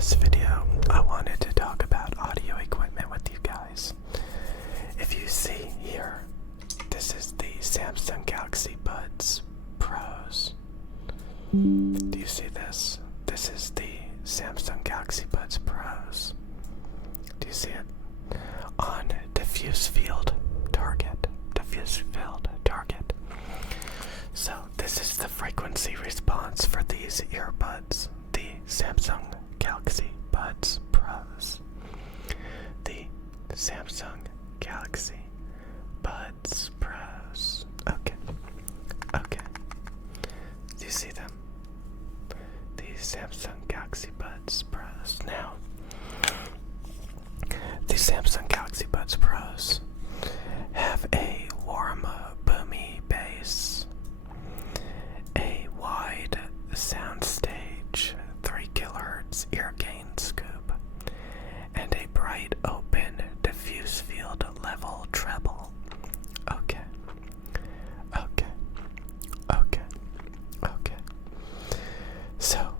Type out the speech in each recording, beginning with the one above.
this video, I wanted to talk about audio equipment with you guys. If you see here, this is the Samsung Galaxy Buds Pros. Do you see this? This is the Samsung Galaxy Buds Pros. Do you see it? On diffuse field target. Diffuse field target. So this is the frequency response for these earbuds. The Samsung Galaxy Buds Pros. The Samsung Galaxy Buds Pros. Okay. Do you see them? The Samsung Galaxy Buds Pros. Now, the Samsung Galaxy Buds Pros have a warm, boomy bass, a wide soundstage, 3 kHz ear gain scoop, and a bright, open, diffuse field level treble. Okay. So,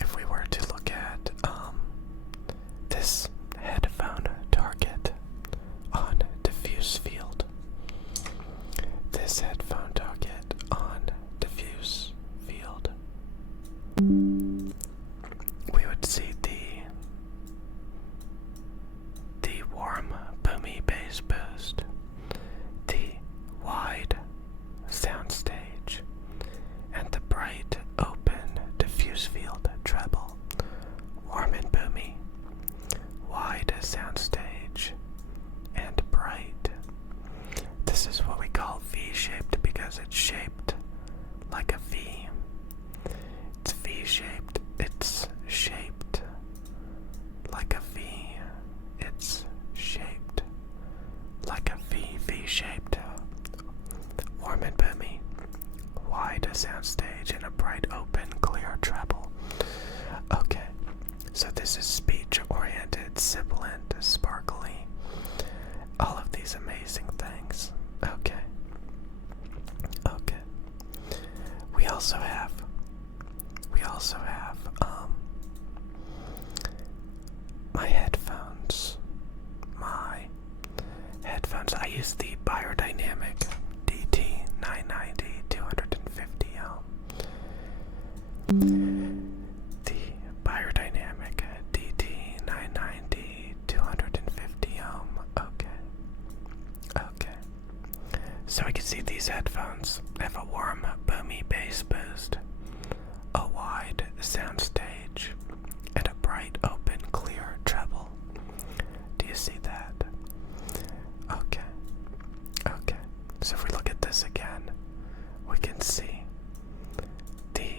if we were to look at this headphone target on diffuse field, we would see the warm, boomy bass boost, the wide soundstage, and the bright, open, diffuse field treble. Warm and boomy, wide soundstage, and bright. This is what we call V-shaped because it's shaped like a V. It's V-shaped. It's shaped like a V. It's shaped like a V. V-shaped. Warm and boomy, wide soundstage, and a bright, open, clear treble. Okay, so this is speech-oriented, sibilant, sparkly. All of these amazing things. Okay. We also have my headphones. I use the Biodynamic DT990 250 ohm. The Biodynamic DT990 250 ohm. Okay. So we can see these headphones have a warm, boomy bass boost, a wide soundstage, and a bright, open, clear treble. Do you see that? Okay. So if we look at this again, we can see the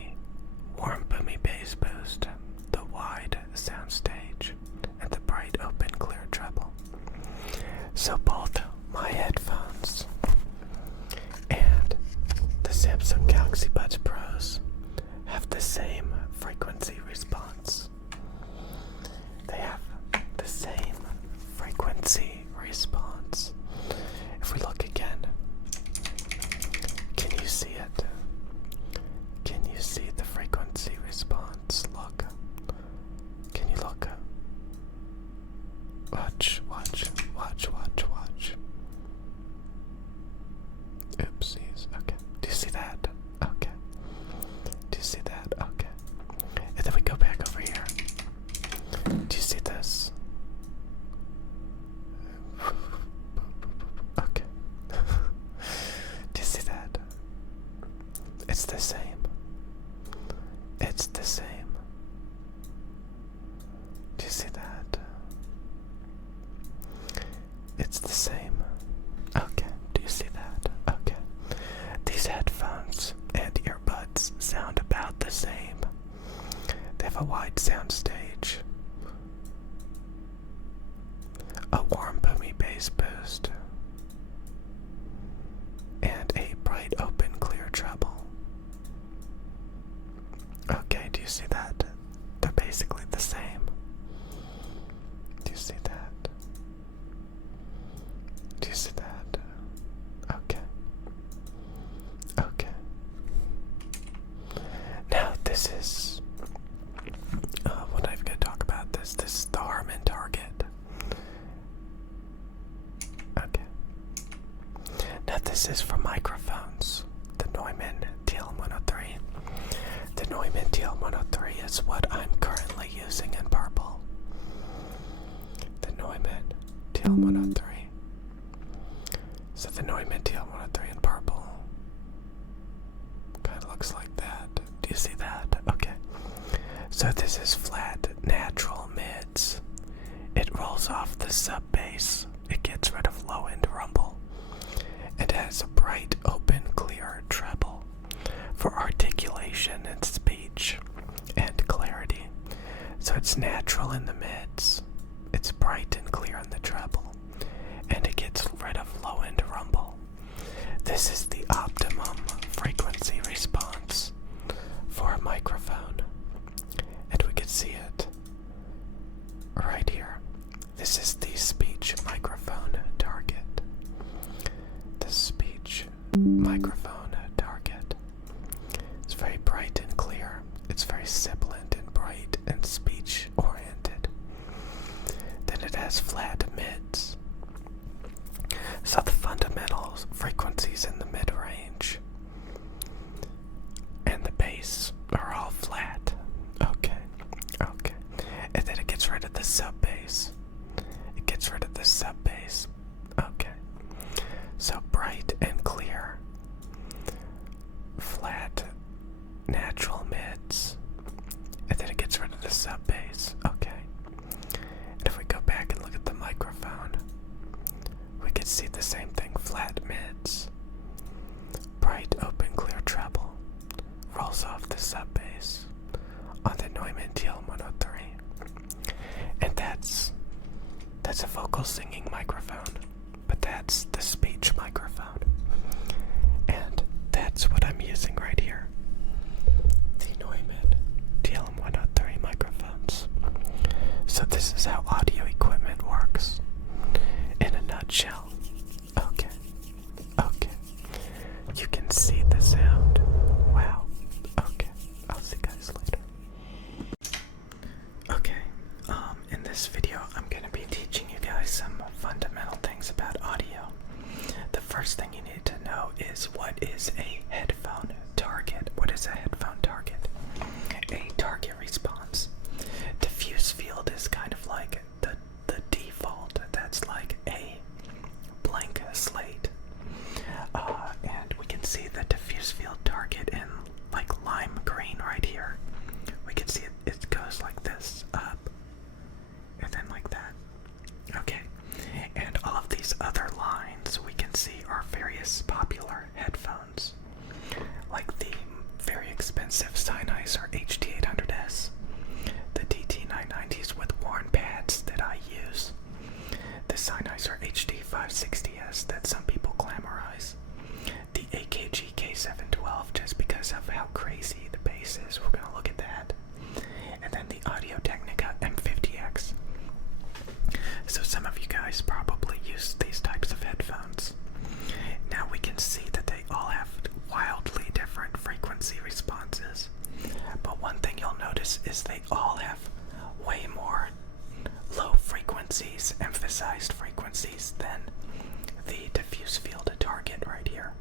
warm, boomy bass boost, the wide soundstage, and the bright, open, clear treble. So both my headphones and the Samsung Galaxy Buds Pros have the same frequency response. They have the same frequency response. If we look again, can you see it? Can you see the frequency response? Look. Can you look? Watch. Oopsies. Okay. Do you see that? Okay. And then we go back over here. Do you see this? Okay. Do you see that? It's the same. Do you see that? It's the same. Okay. Do you see that? Okay. These headphones and earbuds sound about the same. They have a wide soundstage, a warm, boomy bass boost, and a bright, open, clear treble. Okay, do you see that? They're basically the same. Do you see that? Okay. Now this is what I'm going to talk about. is for microphones. The Neumann TL103. The Neumann TL103 is what I'm currently using in purple. The Neumann TL103. So the Neumann TL103 in purple kind of looks like that. Do you see that? Okay. So this is flat, natural mids. It rolls off the sub bass. It gets rid of low end rumble. It has a bright, open, clear treble for articulation and speech and clarity. So it's natural in the mids. It's bright and clear in the treble. And it gets rid of low end rumble. This is the optimum frequency response for a microphone. And we can see it right here. This is the speech microphone target. The speech microphone target. It's very bright and clear. It's very sibilant and bright and speech oriented. Then it has flat mids. So the fundamental frequencies in the mid range and the bass are all flat. Okay. And then it gets rid of the sub bass. It gets rid of the sub bass. Okay. So bright and clear. Flat, natural mids. And then it gets rid of the sub bass. Okay. And if we go back and look at the microphone, we can see the same thing. Flat mids. Bright, open, clear treble. Rolls off the sub bass on the Neumann TL103. And that's a vocal singing microphone, but that's the speech microphone. And that's what I'm using right here. The Neumann TL103 microphones. So this is how audio equipment works in a nutshell. Okay. You can see the sound. Wow. Okay. I'll see you guys later. Okay. In this video, I'm going to be teaching you guys some fundamental things about audio. The first thing you need to know is what is a headphone target. What is a headphone target? A target response. Diffuse field is kind of like the default. That's like a blank slate. And we can see the diffuse field target in like lime green right here. We can see it goes like this, up, and then like that. Okay, and all of these other lines we can see are various popular headphones, like the very expensive Sennheiser HD800S, the DT990s with worn pads that I use, the Sennheiser HD560S that some people glamorize, the AKG K712 just because of how crazy the bass is. We're going to look at that. And then the Audio-Technica M50X. So some of you guys probably use these types of headphones. Now we can see that they all have wildly different frequency responses. But one thing you'll notice is they all have way more low frequencies, emphasized frequencies, than the diffuse field target right here.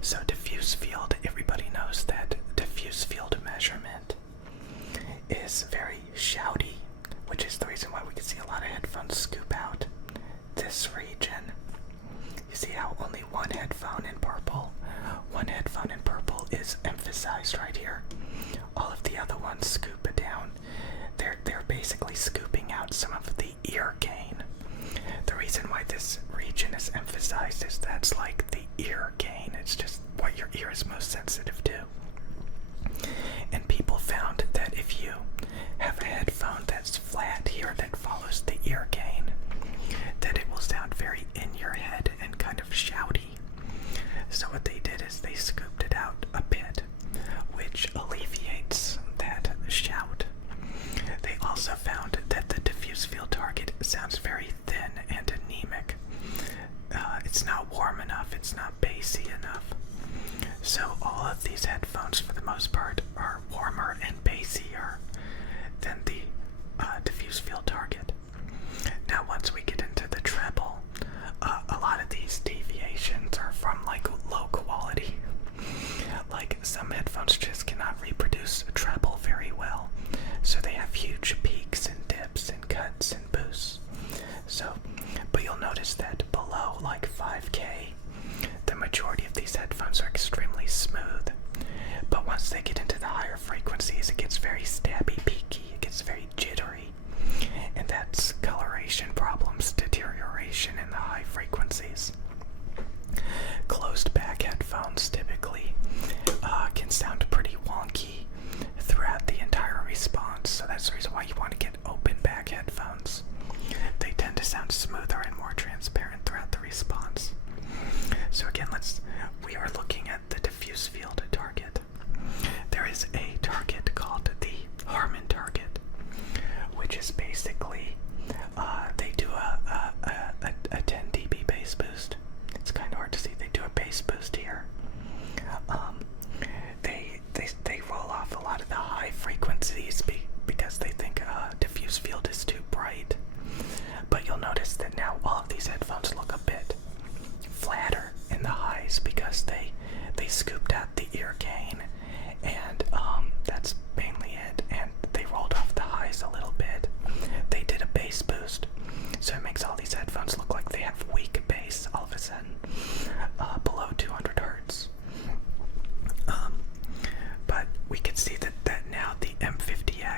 So diffuse field, everybody knows that diffuse field measurement is very shouty, which is the reason why we can see a lot of headphones scoop out this region. You see how only one headphone in purple is emphasized right here. All of the other ones scoop it down. They're basically scooping out some of the ear gain. The reason why this region is emphasized is that's like the ear gain. It's just what your ear is most sensitive to. And people found that if you have a headphone that's flat here that follows the ear gain, that it will sound very in your head and kind of shouty. So what they did is they scooped it out a bit, which alleviates that shout. They also found that the diffuse field target sounds very thin and anemic. It's not warm enough, it's not bassy enough. So all of these headphones, for the most part, are warmer and bassier than the diffuse field target. Now once we get into the treble, a lot of these deviations are from like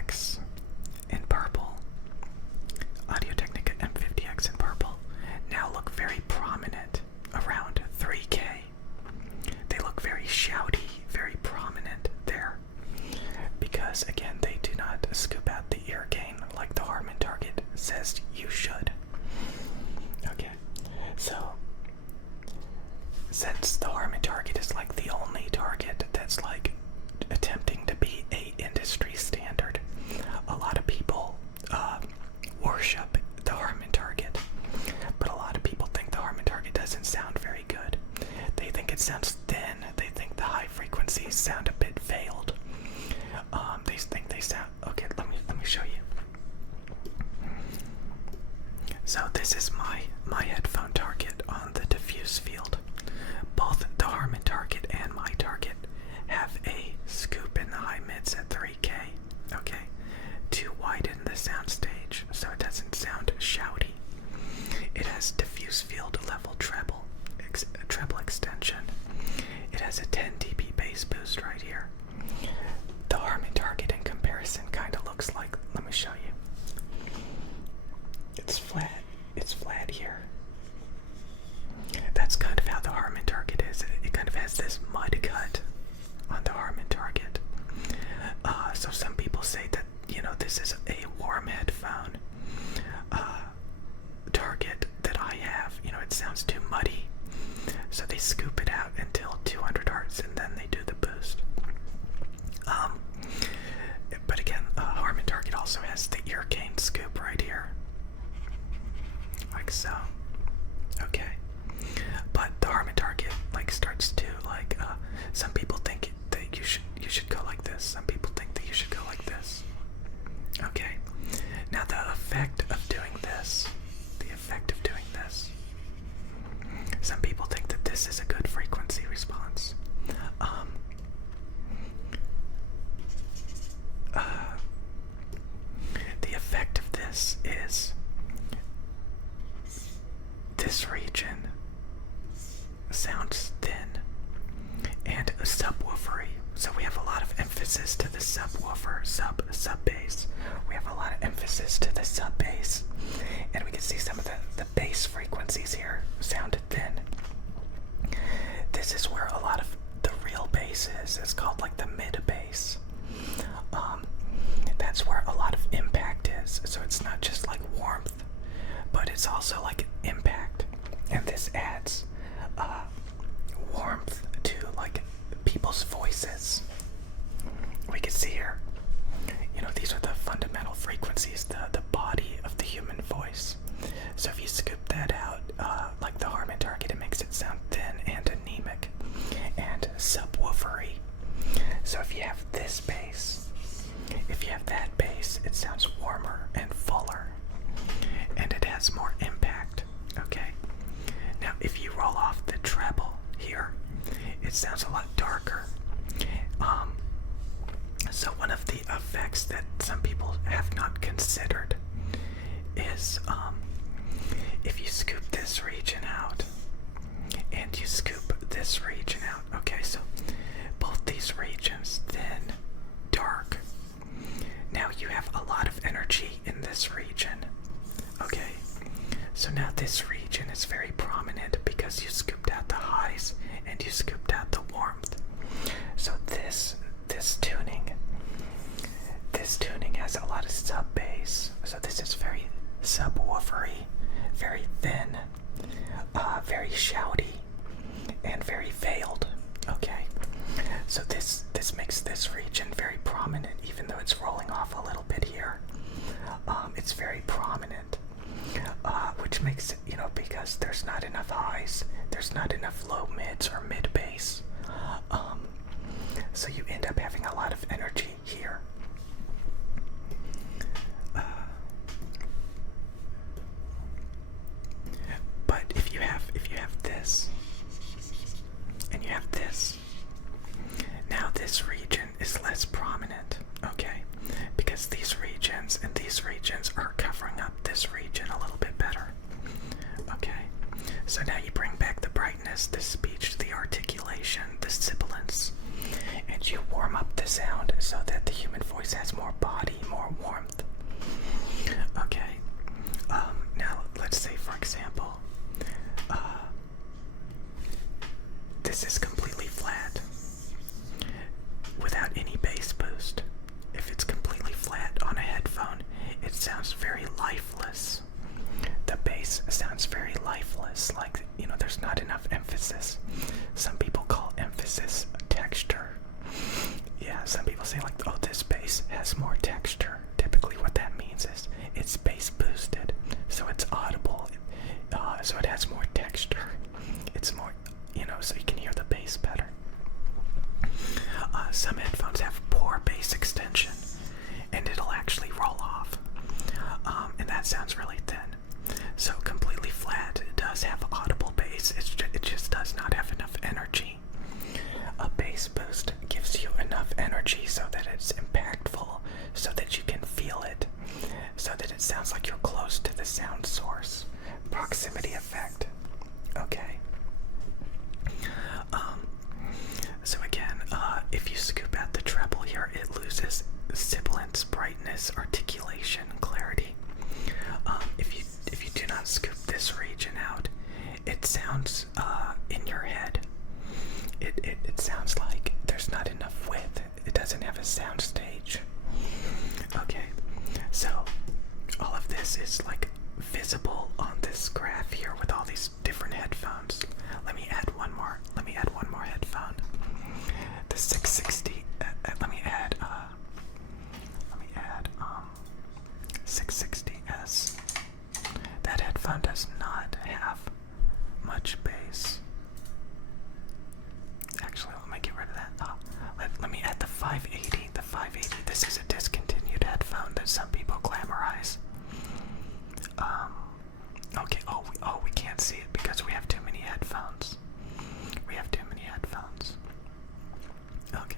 M50X in purple, Audio-Technica M50X in purple, now look very prominent around 3K. They look very shouty, very prominent there, because again, they do not scoop out the ear gain like the Harman Target says you should. Okay, so since the Harman Target is like the only target that's like attempting to be a industry standard, a lot of people worship the Harman Target, but a lot of people think the Harman Target doesn't sound very good. They think it sounds thin. They think the high frequencies sound a bit veiled. They think they sound okay. Let me show you. So this is my headphone target on the diffuse field. Both the Harman Target and my target have a scoop in the high mids at 3K. Okay, to widen the soundstage so it doesn't sound shouty. It has diffuse field level treble extension. It has a 10 dB bass boost right here. The Harman Target in comparison kind of looks like, let me show you. It's flat. It's flat here. That's kind of how the Harman Target is. It kind of has this mud cut on the Harman Target. So some people say that, you know, this is a warm headphone target that I have. You know, it sounds too muddy. So they scoop it out until 200 hertz and then they do the boost. But again, Harman Target also has the ear gain scoop right here. Like so. Okay. But the Harman Target like starts to like some people think that you should go like this. Some people think that you should go like this. Okay. Now the effect of doing this, some people think that this is a good frequency response. The effect of this is this region sounds thin and subwoofery. So we have a lot of emphasis to the subwoofer, sub bass. We have a lot of emphasis to the sub bass, and we can see some of the bass frequencies here sounded thin. This is where a lot of the real bass is. It's called like the mid bass. That's where a lot of impact is. So it's not just like warmth, but it's also like impact, and this adds warmth to like people's voices. We can see here, you know, these are the fundamental frequencies, the body of the human voice. So if you scoop that out, like the Harman Target, it makes it sound thin and anemic and subwoofery. So if you have this bass, if you have that bass, it sounds warmer and fuller, and it has more impact. Okay. Now if you roll off the treble here, it sounds a lot darker. So one of the effects that some people have not considered is if you scoop this region out and you scoop this region out. Okay, so both these regions, thin, dark. Now you have a lot of energy in this region. Okay, so now this region is very prominent because you scooped out the highs and you scooped out the warmth. So this tuning has a lot of sub bass. So this is very subwoofery, very thin, very shouty, and very veiled. Okay, so this makes this region very prominent, even though it's rolling off a little bit here. It's very prominent, which makes it, you know, because there's not enough highs, there's not enough low mids or mid bass. So you end up having a lot of energy here. But if you have this and you have this, now this region is less prominent, okay? Because these regions and these regions are covering up this region a little bit better. Okay, so now you bring back the brightness, the speech, the articulation, the sibilance, and you warm up the sound so that the human brightness, articulation, clarity. If you do not scoop this region out, it sounds in your head. It sounds like there's not enough width. It doesn't have a sound stage. Okay, so all of this is like visible on this graph here with all these different headphones. Let me add one more. Headphone. The 660. Let me add 660S. That headphone does not have much bass. Actually, let me get rid of that. Let me add the 580. The 580. This is a discontinued headphone that some people glamorize. Okay. We can't see it because we have too many headphones. Okay.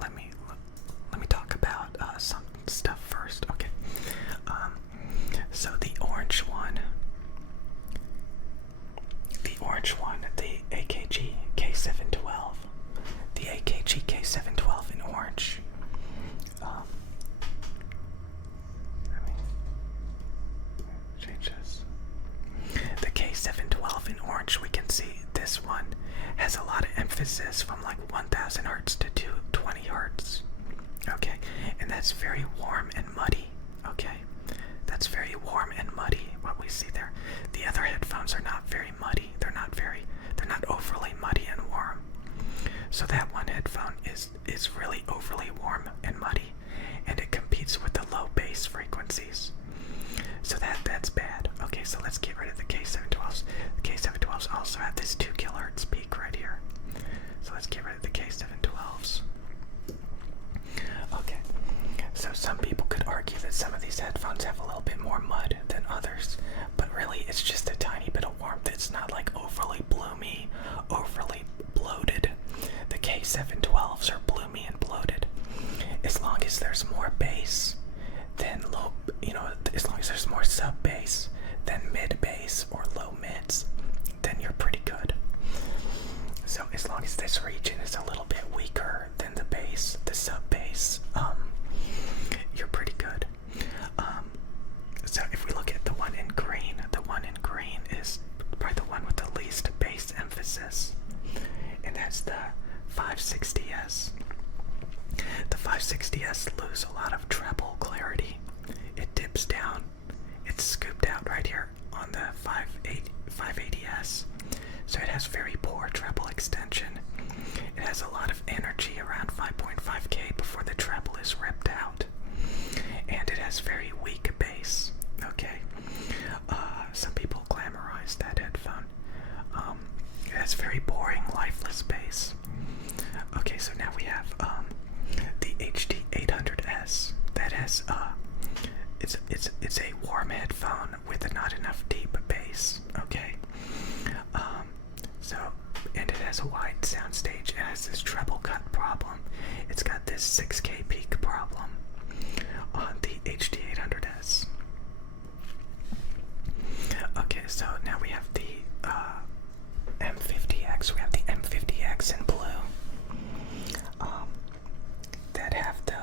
Let me talk about some stuff first. Okay. So the orange one, the AKG K712, the AKG K712 in orange. Let me change this. The K712 in orange, we can see this one has a lot of emphasis from like 1000 hertz to 220 hertz. Okay, and that's very warm and muddy. Okay, that's very warm and muddy, what we see there. The other headphones are not very muddy. They're not overly muddy and warm. So that one headphone is really overly warm and muddy, and it competes with the low bass frequencies. So that's bad. Okay, so let's get rid of the K712s. The K712s also have this 2 kHz peak right here. So let's get rid of the K712s. Okay, so some people could argue that some of these headphones have a little bit more mud than others, but really it's just a tiny bit of warmth. It's not like overly bloomy, overly bloated. The K712s are bloomy and bloated. As long as there's more bass than low, as long as there's more sub bass than mid bass or low mids, then you're pretty good. So as long as this region is a little bit weaker than the bass, the sub bass, you're pretty good. So if we look at the one in green is probably the one with the least bass emphasis, and that's the 560S. The 560S lose a lot of treble clarity. It dips down. It's scooped out right here on the 580S. So it has very poor treble extension. It has a lot of energy around 5.5K before the treble is ripped out. And it has very weak bass. Okay. Some people glamorize that headphone. It has very boring, lifeless bass. Okay, so now we have the HD800S. That has it's a warm headphone with not enough deep bass. Okay. And it has a wide soundstage. It has this treble cut problem. It's got this 6K peak problem on the HD800S. Okay, so now we have the M50X. We have the M50X in blue. That have the,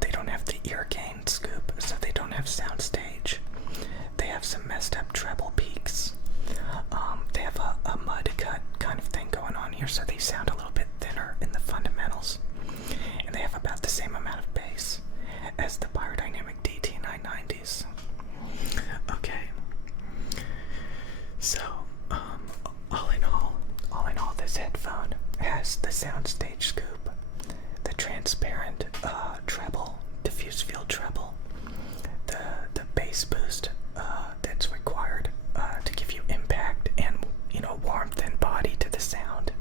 they don't have the ear gain scoop, so they don't have soundstage. They have some messed up treble peaks. They have a mud cut kind of thing going on here, so they sound a little bit thinner in the fundamentals. And they have about the same amount of bass as the Biodynamic DT990s. Okay. So, all in all, this headphone has the soundstage scoop, the transparent treble, diffuse field treble, the bass boost that's required to give you impact and warmth and body to the sound.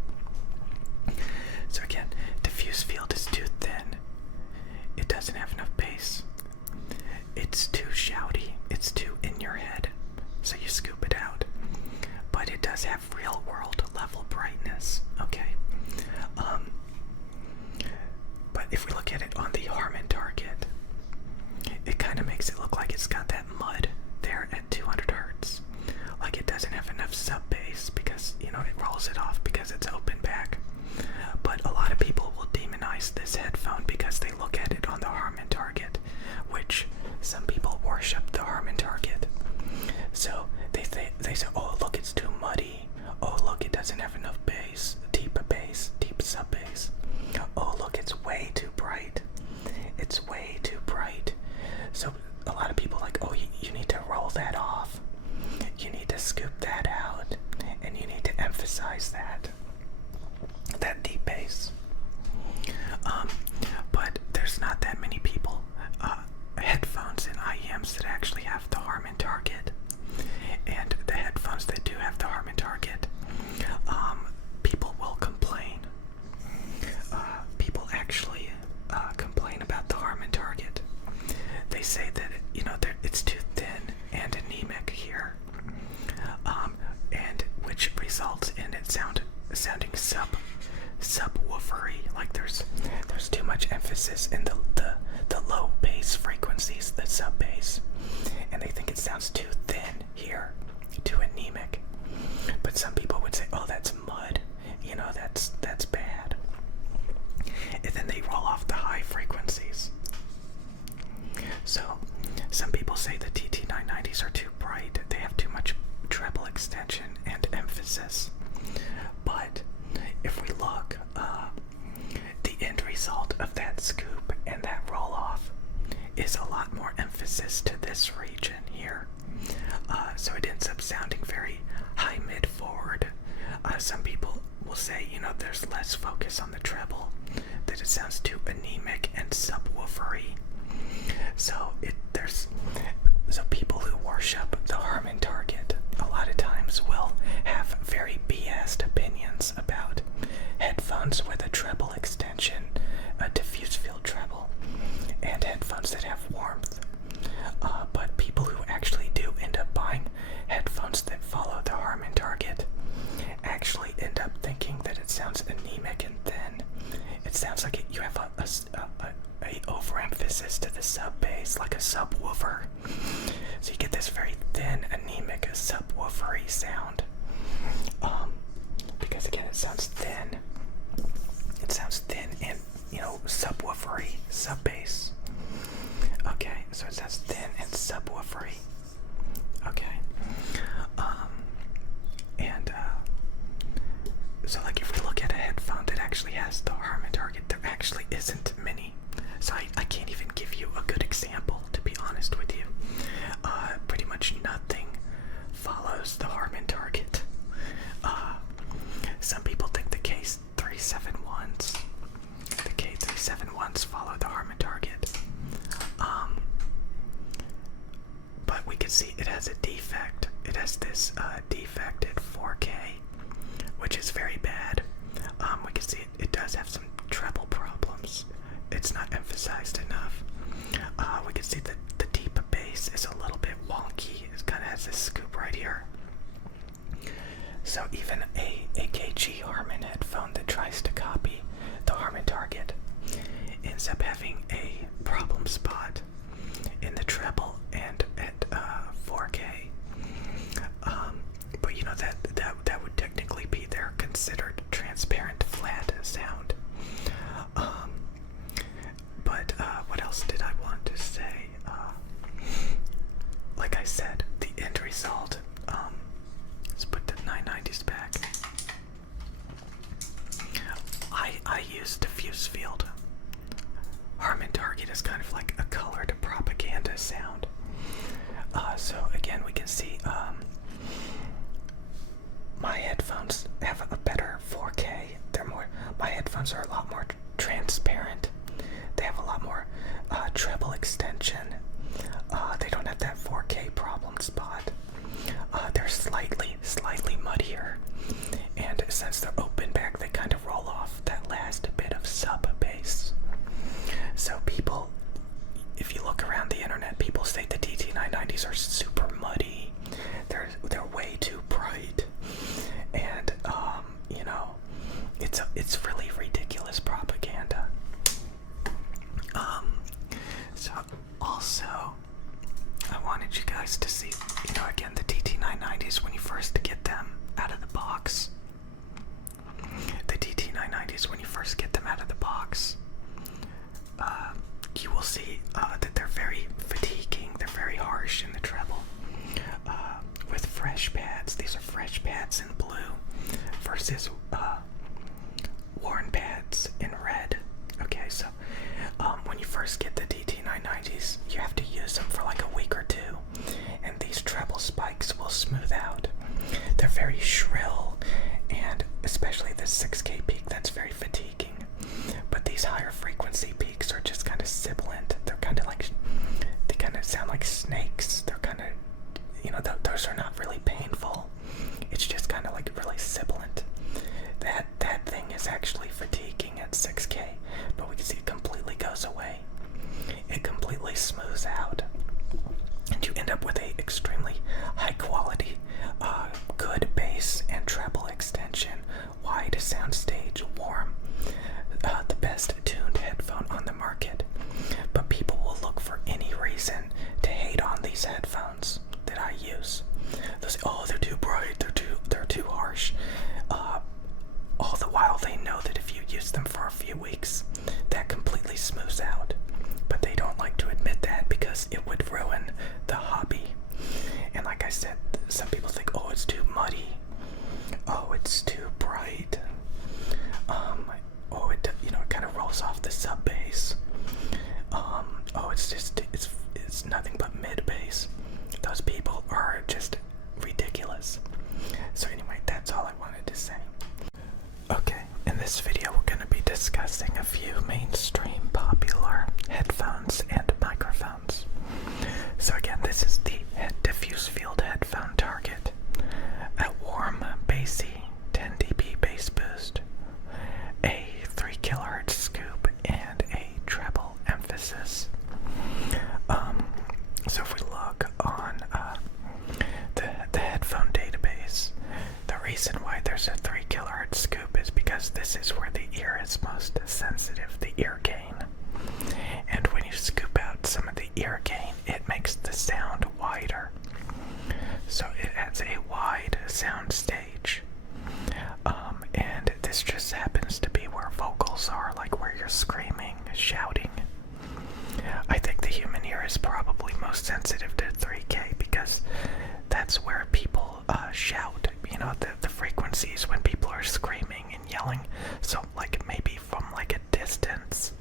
So again, diffuse field is too thin. It doesn't have enough bass. It's too shouty. It's too in your head. So you scoop it out. But it does have real world level brightness. Okay. But if we look at it on the Harman target, it kind of makes it look like it's got that mud there at 200 hertz. Like it doesn't have enough sub bass because, it rolls it off because it's open back. But a lot of people will demonize this headphone because they look at it on the Harman it's way too bright. So a lot of people are like, oh, you need to roll that off. You need to scoop that out, and you need to emphasize that deep bass. But there's not that many people, headphones and IEMs that actually have the Harman target. And the headphones that do have the Harman target, people will complain. People actually complain about the Harman target. They say that it's too thin and anemic here, and which results in it sounding subwoofery, like there's too much emphasis in the low bass frequencies, the sub bass, and they think it sounds too thin here, too anemic. But some people would say, oh, that's mud, that's bad, and then they roll off the high frequencies. So some people say the TT990s are too bright, they have too much treble extension and emphasis. But if we look, the end result of that scoop and that roll off is a lot more emphasis to this region here. So it ends up sounding very high mid forward. Some people will say, there's less focus on the treble, that it sounds too anemic and subwoofery. So people who worship the Harman target a lot of times will have very biased opinions about headphones with a treble extension, a diffuse field treble, and headphones that have warmth. But people who actually do end up buying headphones that follow the Harman target actually end up thinking that it sounds anemic and thin. It sounds like you have a overemphasis to the sub bass, like a subwoofer. So you get this very thin, anemic, subwoofery sound. Because again, it sounds thin. It sounds thin and subwoofery, sub bass. Okay, so it sounds thin and subwoofery. Okay. So like if we look at a headphone that actually has the Harman target, there actually isn't many. So I can't even give you a good example, to be honest with you. Pretty much nothing follows the Harman target. Some people think the K371s follow the Harman target. But we can see it has a defect. It has this defected 4K, which is very bad. We can see it does have some treble problems. It's not emphasized enough. We can see that the deep bass is a little bit wonky. It kind of has this scoop right here. So even a AKG Harman headphone that tries to copy the Harman target ends up having a problem spot in the treble and at 4K. But that would technically be their considered transparent flat sound. But what else did I want to say? Like I said, the end result. Let's put the 990s back. I use diffuse field. Harman target is kind of like a colored propaganda sound. So again, we can see my headphones have a better 4K. My headphones are a lot more transparent. They have a lot more treble extension. They don't have that 4K problem spot. They're slightly muddier, and since they're open back, they kind of roll off that last bit of sub bass. So people, if you look around the internet, people say the DT990s are super muddy. They're way too bright, and it's really ridiculous propaganda. So also, I wanted you guys to see, again, the DT990s when you first get them out of the box. The DT990s when you first get them out of the box, you will see that they're very fatiguing. They're very harsh in the treble. With fresh pads, these are fresh pads in blue versus worn pads in red. Okay, so when you first get the D90s, you have to use them for like a week or two, and these treble spikes will smooth out. They're very shrill, and especially the 6K peak, that's very fatiguing. But these higher frequency peaks are just kind of sibilant. They're kind of like, they kind of sound like snakes. They're kind of, those are not really painful. It's just kind of like really sibilant. That thing is actually fatiguing at 6K, but we can see it completely goes away. It completely smooths out, and you end up with a extremely high quality, good bass and treble extension, wide soundstage, warm, the best tuned headphone on the market. But people will look for any reason to hate on these headphones that I use. They'll say, "Oh, they're too bright. They're too harsh." All the while they know that if you use them for a few weeks, that completely smooths out. But they don't like to admit that because it would ruin the hobby. And like I said, some people think, "Oh, it's too muddy. Oh, it's too bright. Oh, it kind of rolls off the sub bass. Oh, it's nothing but mid bass." Those people are just ridiculous. So anyway, that's all I wanted to say. Okay, in this video we're going to be discussing a few mainstream popular headphones and microphones. So again, this is the diffuse field headphone Target. A warm, bassy 10 dB bass boost, a 3 kHz scoop, and a treble emphasis. So if we look on the headphone database, the reason why there's a 3 kHz scoop is because this is where the ear is most sensitive, the ear gain. And when you scoop out some of the ear gain, it makes the sound wider. So it adds a wide sound stage. And this just happens to be where vocals are, like where you're screaming, shouting. I think the human ear is probably most sensitive to 3K because that's where people shout, the frequencies when people are screaming and yelling. So like maybe from like a distance,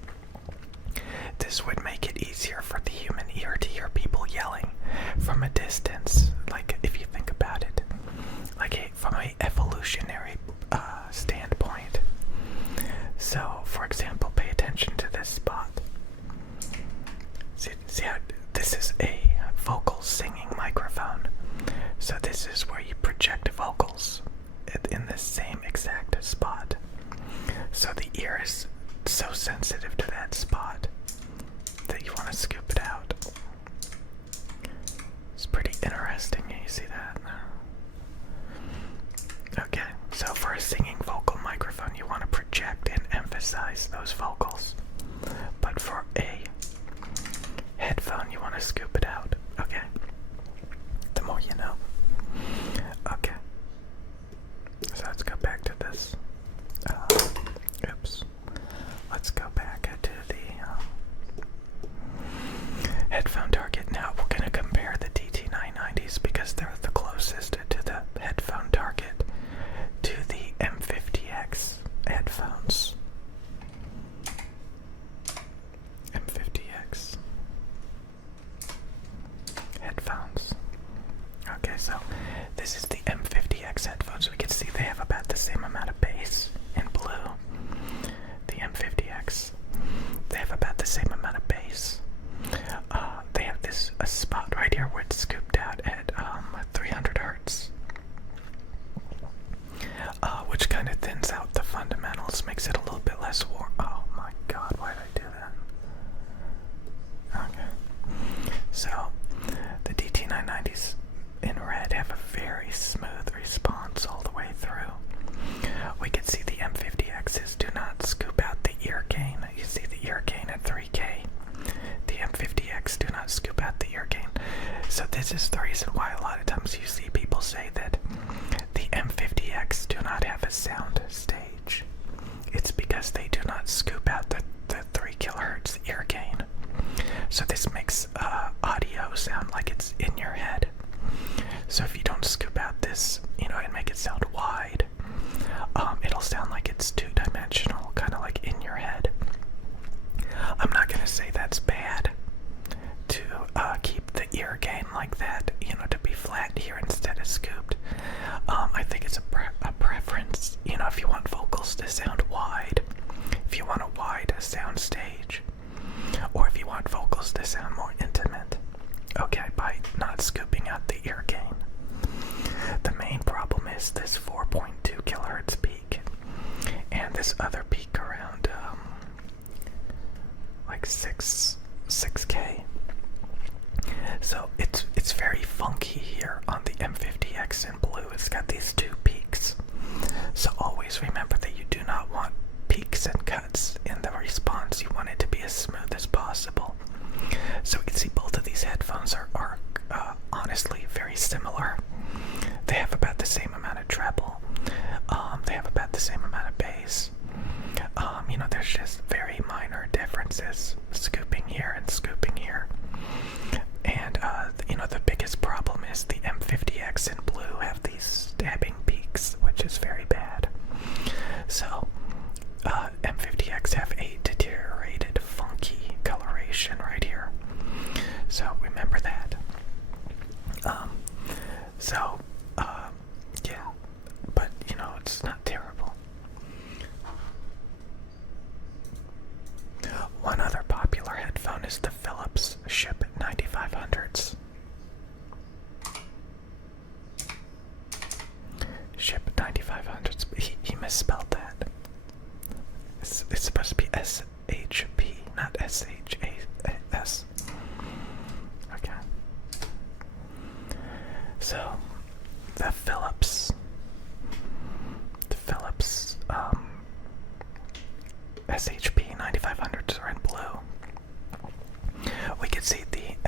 this would make it easier for the human ear to hear people yelling from a distance. Like if you think about it, like from a evolutionary standpoint. So for example, pay attention to this spot. See how this is a vocal singing microphone. So this is where you project vocals in the same exact spot. So the ear is so sensitive to that spot that you want to scoop it out. It's pretty interesting, you see that? Okay, so for a singing vocal microphone, you want to project and emphasize those vocals. But for a headphone, you want to scoop it out. Okay? The more you know. Okay. So let's go back to this. Oops. Let's go back to the headphone Target. Now we're going to compare the DT990s because they're the closest to the headphone Target to the M50X headphones. M50X headphones. Okay, so this is the M50X headphones. We can see they have about the same amount of bass in blue. The M50X, they have about the same amount of bass. They have this a spot right here where it's scooped out at 300 hertz, which kind of thins out the fundamentals, makes it a little bit less warm. Oh my God, why did I do that? Okay, so the DT990s in red have a very smooth response all the way through. We can see the M50Xs do not scoop out the ear gain. You see the ear gain at 3K. The M50X do not scoop out the ear gain. So this is the reason why a lot of times you see people say that the M50X do not have a sound stage. It's because they do not scoop out the 3 kHz ear gain. So this makes audio sound like it's in your head. So if you don't scoop out this, and make it sound wide, it'll sound like it's two-dimensional, kind of like in your head. I'm not going to say that's bad,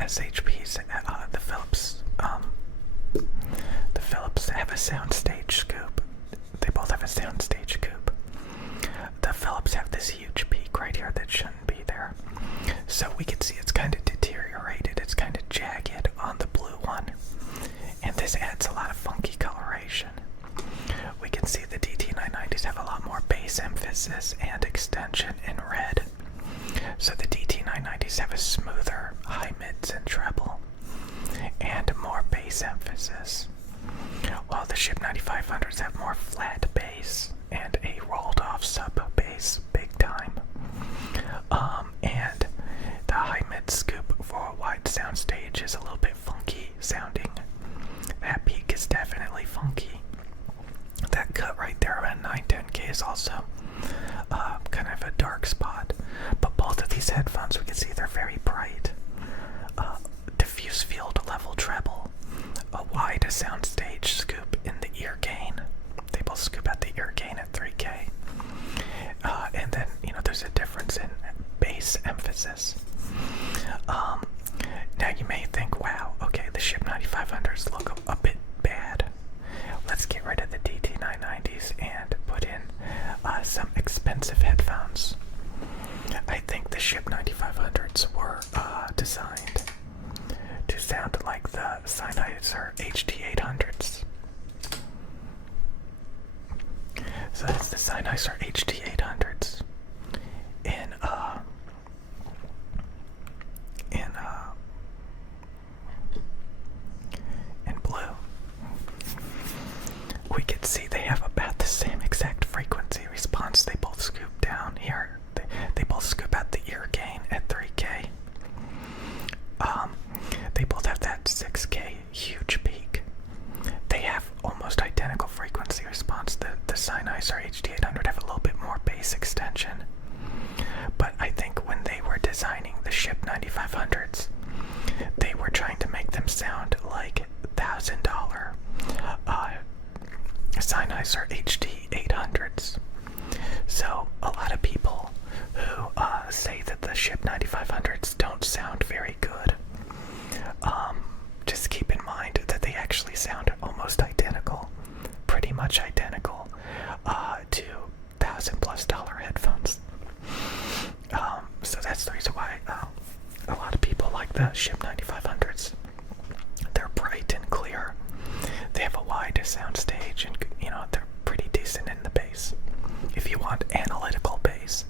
SHPs, the Philips have a soundstage scoop. They both have a soundstage scoop. The Philips have this huge peak right here that shouldn't be there. So we can see it's kind of deteriorated. It's kind of jagged on the blue one. And this adds a lot of funky coloration. We can see the DT990s have a lot more bass emphasis and extension in red. So the DT990s have a smoother high mids and treble and more bass emphasis, while the Ship 9500s have more flat bass and a rolled off sub bass big time. And the high mid scoop for a wide sound stage is a little bit funky sounding. That peak is definitely funky. That cut right there around 910K is also kind of a dark spot. But both of these headphones, we can see they're very bright. Diffuse field level treble, a wide soundstage scoop in the ear gain. They both scoop out the ear gain at 3K. And then, there's a difference in bass emphasis. Now you may think, wow, okay, the Ship 9500s look a bit bad. Let's get rid of the DT990s and put in some expensive headphones. I think the Ship 9500s were designed to sound like the Sennheiser HD800s. So that's the Sennheiser HD800s in blue. We can see they have about the same exact frequency response. They both scoop down here. They both scoop out the ear gain at 3K. They both have that 6K huge peak. They have almost identical frequency response. The Sennheiser HD800 have a little bit more bass extension. But I think when they were designing the Ship 9500s, they were trying to make them sound like $1,000 Sennheiser HD800s. So a lot of people who say that the Ship 9500s don't sound very good, just keep in mind that they actually sound almost identical, pretty much identical to $1,000+ headphones. So that's the reason why a lot of people like the Ship 9500s. They're bright and clear. They have a wide sound stage, and they're pretty decent in the bass. If you want analytical bass.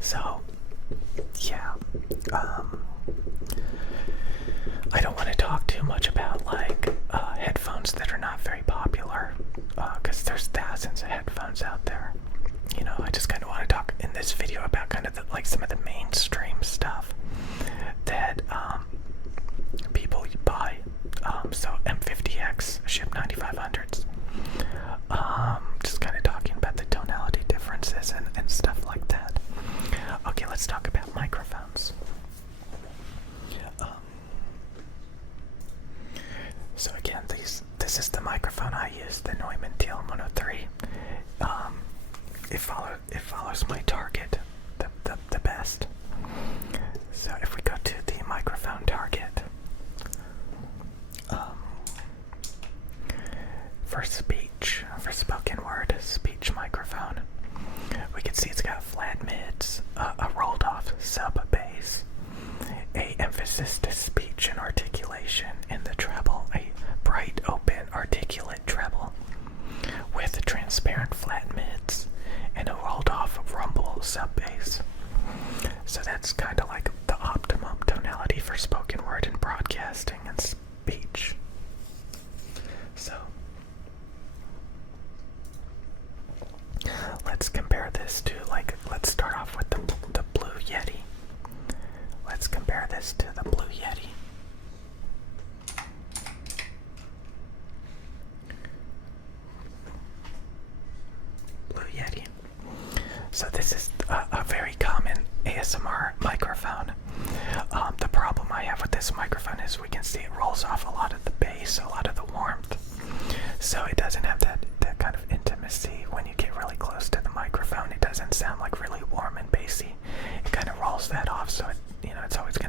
So yeah, I don't want to talk too much about headphones that are not very popular, because there's thousands of headphones out there. I just kind of want to talk in this video about kind of some of the mainstream stuff that people buy. So M50X, Ship 9500s. Just kind of talking about the tonality differences and stuff like that. Okay, let's talk about microphones. So again, this is the microphone I use, the Neumann TL103. It follows my target the best. So if we go to the microphone target, for speech, for spoken word speech microphone, we can see it's got flat mids, a rolled off sub bass, a emphasis to speech and articulation in the treble, a bright open articulate treble with transparent flat mids and a rolled off rumble sub bass. So that's kind of like the optimum tonality for spoken word and broadcasting and speech. So let's compare this to let's start off with the Blue Yeti. Let's compare this to the Blue Yeti. Blue Yeti. So this is a very common ASMR microphone. The problem I have with this microphone is we can see it rolls off a lot of the bass, a lot of the warmth. So it doesn't have that kind of intimacy when you get really close to the microphone. It doesn't sound like really warm and bassy. It kind of rolls that off, so it's always going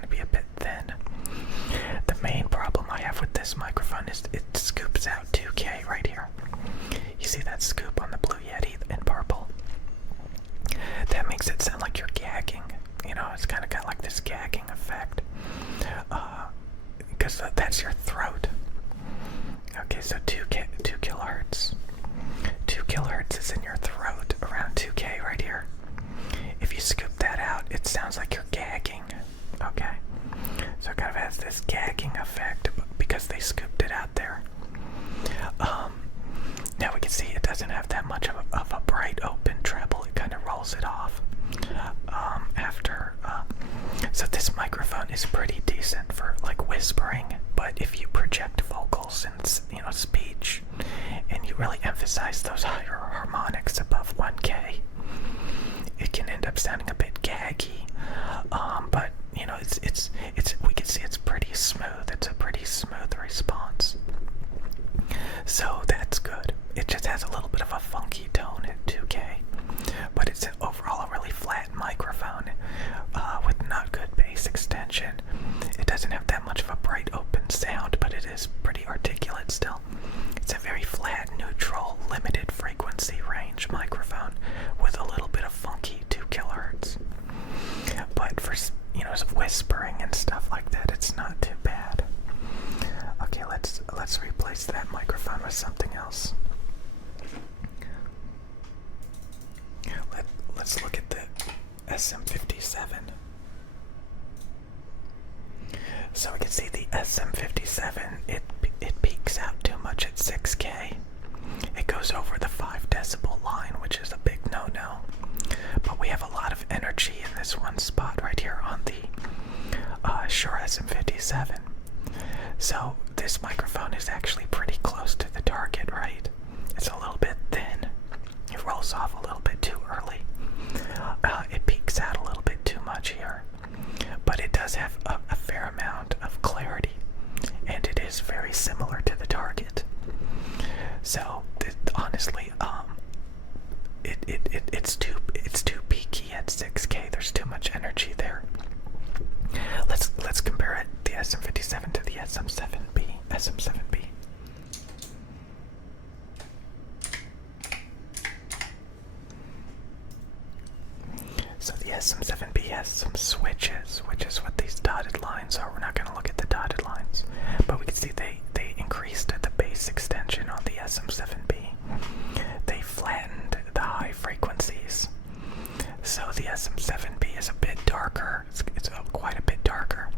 this gagging effect. Because that's your throat. Okay, so 2 kilohertz. 2 kilohertz is in your throat, around 2K right here. If you scoop that out, it sounds like you're gagging. Okay, so it kind of has this gagging effect because they scooped it out there. Now we can see it doesn't have that much of a bright open treble. It kind of rolls it off after. So this microphone is pretty decent for like whispering, but if you project vocals and speech, and you really emphasize those higher harmonics above 1K, it can end up sounding a bit gaggy. But it's we can see it's pretty smooth. It's a pretty smooth response. So that's good. It just has a little bit of a funky tone at 2K, but it's overall a really flat microphone with not good bass extension. It doesn't have that much of a bright open sound, but it is pretty articulate still. It's a very flat, neutral, limited frequency range microphone with a little bit of funky 2 kilohertz. But for whispering and stuff like that, it's not too bad. Okay, let's replace that microphone with something else. Let's look at the SM57. So we can see the SM57, it peaks out too much at 6K. It goes over the 5 decibel line, which is a big no-no. But we have a lot of energy in this one spot right here on the Shure SM57. So this microphone is actually pretty close to the target, right? It's a little bit thin. It rolls off a little bit too early. It peaks out a little bit too much here. But it does have a fair amount of clarity. And it is very similar to the target. So honestly, it's too peaky at 6K. There's too much energy there. Let's compare it, the SM57 to the SM7B. So the SM7B has some switches, which is what these dotted lines are. We're not going to look at the dotted lines, but we can see they increased the bass extension on the SM7B. They flattened the high frequencies. So the SM7B is a bit darker. It's quite a bit darker.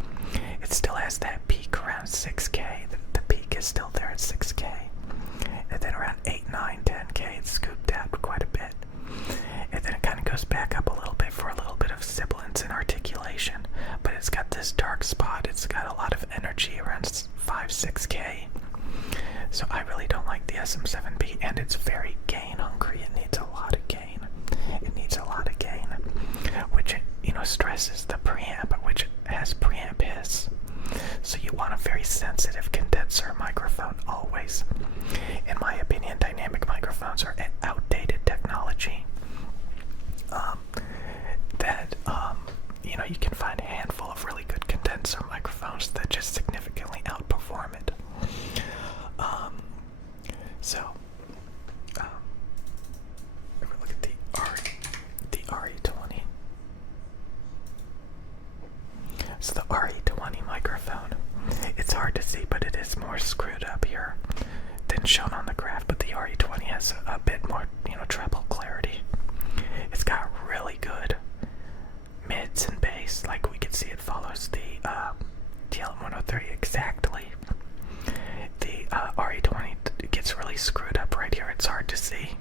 It still has that peak around 6K. The peak is still there at 6K. And then around 8, 9, 10K, it's scooped out quite a bit. And then it kind of goes back up a little bit for a little bit of sibilance and articulation. But it's got this dark spot. It's got a lot of energy around 5, 6K. So I really don't like the SM7B, and it's very gain hungry. It needs a lot of gain. Which stresses the preamp, which has preamp hiss. So you want a very sensitive condenser microphone always. In my opinion, dynamic microphones are outdated technology. You can find a handful of really good condenser microphones that just significantly outperform it. If we look at the RE20. So the RE20 microphone, it's hard to see, but it is more screwed up here than shown on the graph. But the RE20 has a bit more, treble clarity. It's got really good mids and bass. Like we can see, it follows the TLM103 exactly. The RE20 gets really screwed up right here. It's hard to see,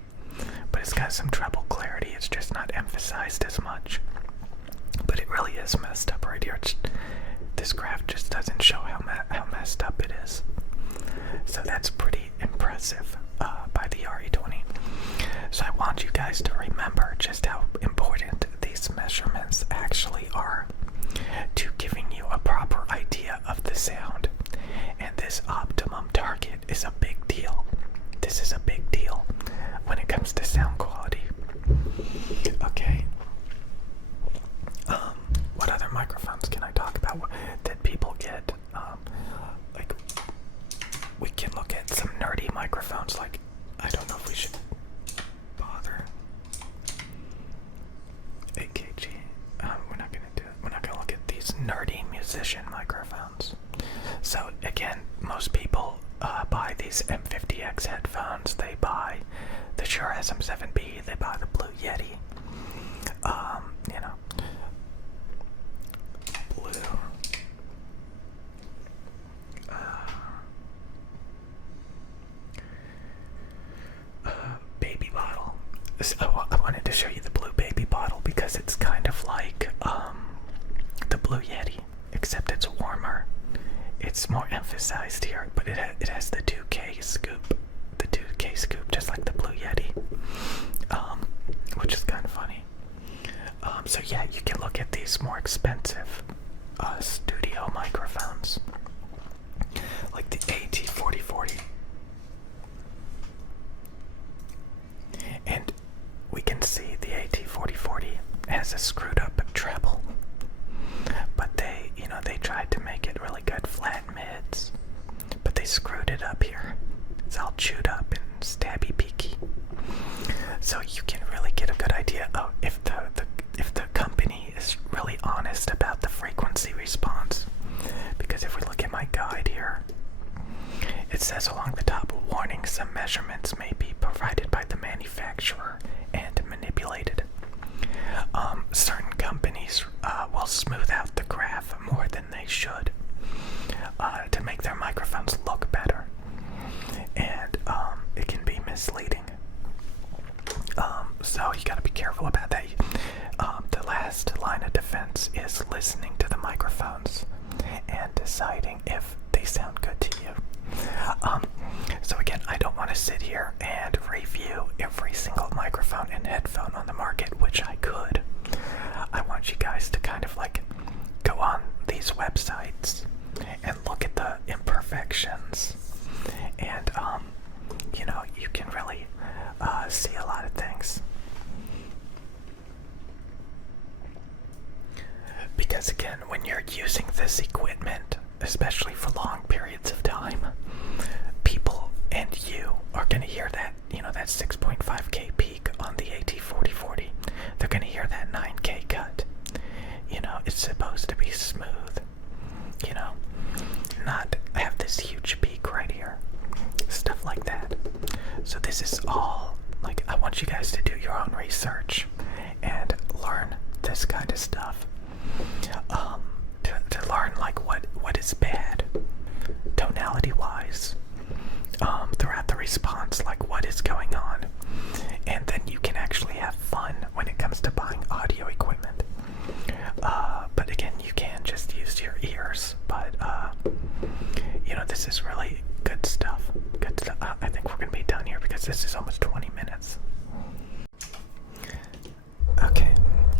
but it's got some treble clarity. It's just not emphasized as much. But it really is messed up right here. This graph just doesn't show how messed up it is. So that's pretty impressive by the RE20. So I want you guys to remember just how important these measurements actually are to giving you a proper idea of the sound. And this optimum target is a big deal. This is a big deal when it comes to sound quality. Okay. What other microphones can I talk about that people get? We can look at some nerdy microphones. Like, I don't know if we should bother. AKG. We're not gonna do it. We're not gonna look at these these nerdy musician microphones. So again, most people buy these M50X headphones. They buy the Shure SM7B. They buy the Blue Yeti. You know, Blue. Baby bottle. So I wanted to show you the Blue Baby bottle because it's kind of like the Blue Yeti, except it's warmer. It's more emphasized here, but it has the 2K scoop. The 2K scoop, just like the Blue Yeti, which is kind of funny. So yeah, you can look at these more expensive studio microphones, like the AT4040. And we can see the AT4040 has a screwed up treble, but they tried to make it really good flat mids, but they screwed it up here. It's all chewed up and stabby peaky. So you can really get a good idea of if the company is really honest about the frequency response. Because if we look at my guide here, it says along the top, warning, some measurements may be provided by the manufacturer and manipulated. Certain companies will smooth out the graph more than they should to make their microphones look better, and it can be misleading. So you gotta be careful about that. The last line of defense is listening to the microphones and deciding if they sound good to you. So again, I don't want to sit here and review every single microphone and headphone on the market, which I could. I want you guys to kind of like go on these websites and look at the imperfections, and you can really see a lot of things. Because again, when you're using this equipment, especially for long periods of time, people and you are going to hear that, that 6.5K peak on the AT4040. They're going to hear that 9K cut. It's supposed to be smooth, not have this huge peak right here. Stuff like that. So this is all, like, I want you guys to do your own research and learn this kind of stuff. To learn like what is bad tonality wise throughout the response, like what is going on, and then you can actually have fun when it comes to buying audio equipment. But again, you can just use your ears, but this is really good stuff. I think we're gonna be done here because this is almost 20 minutes.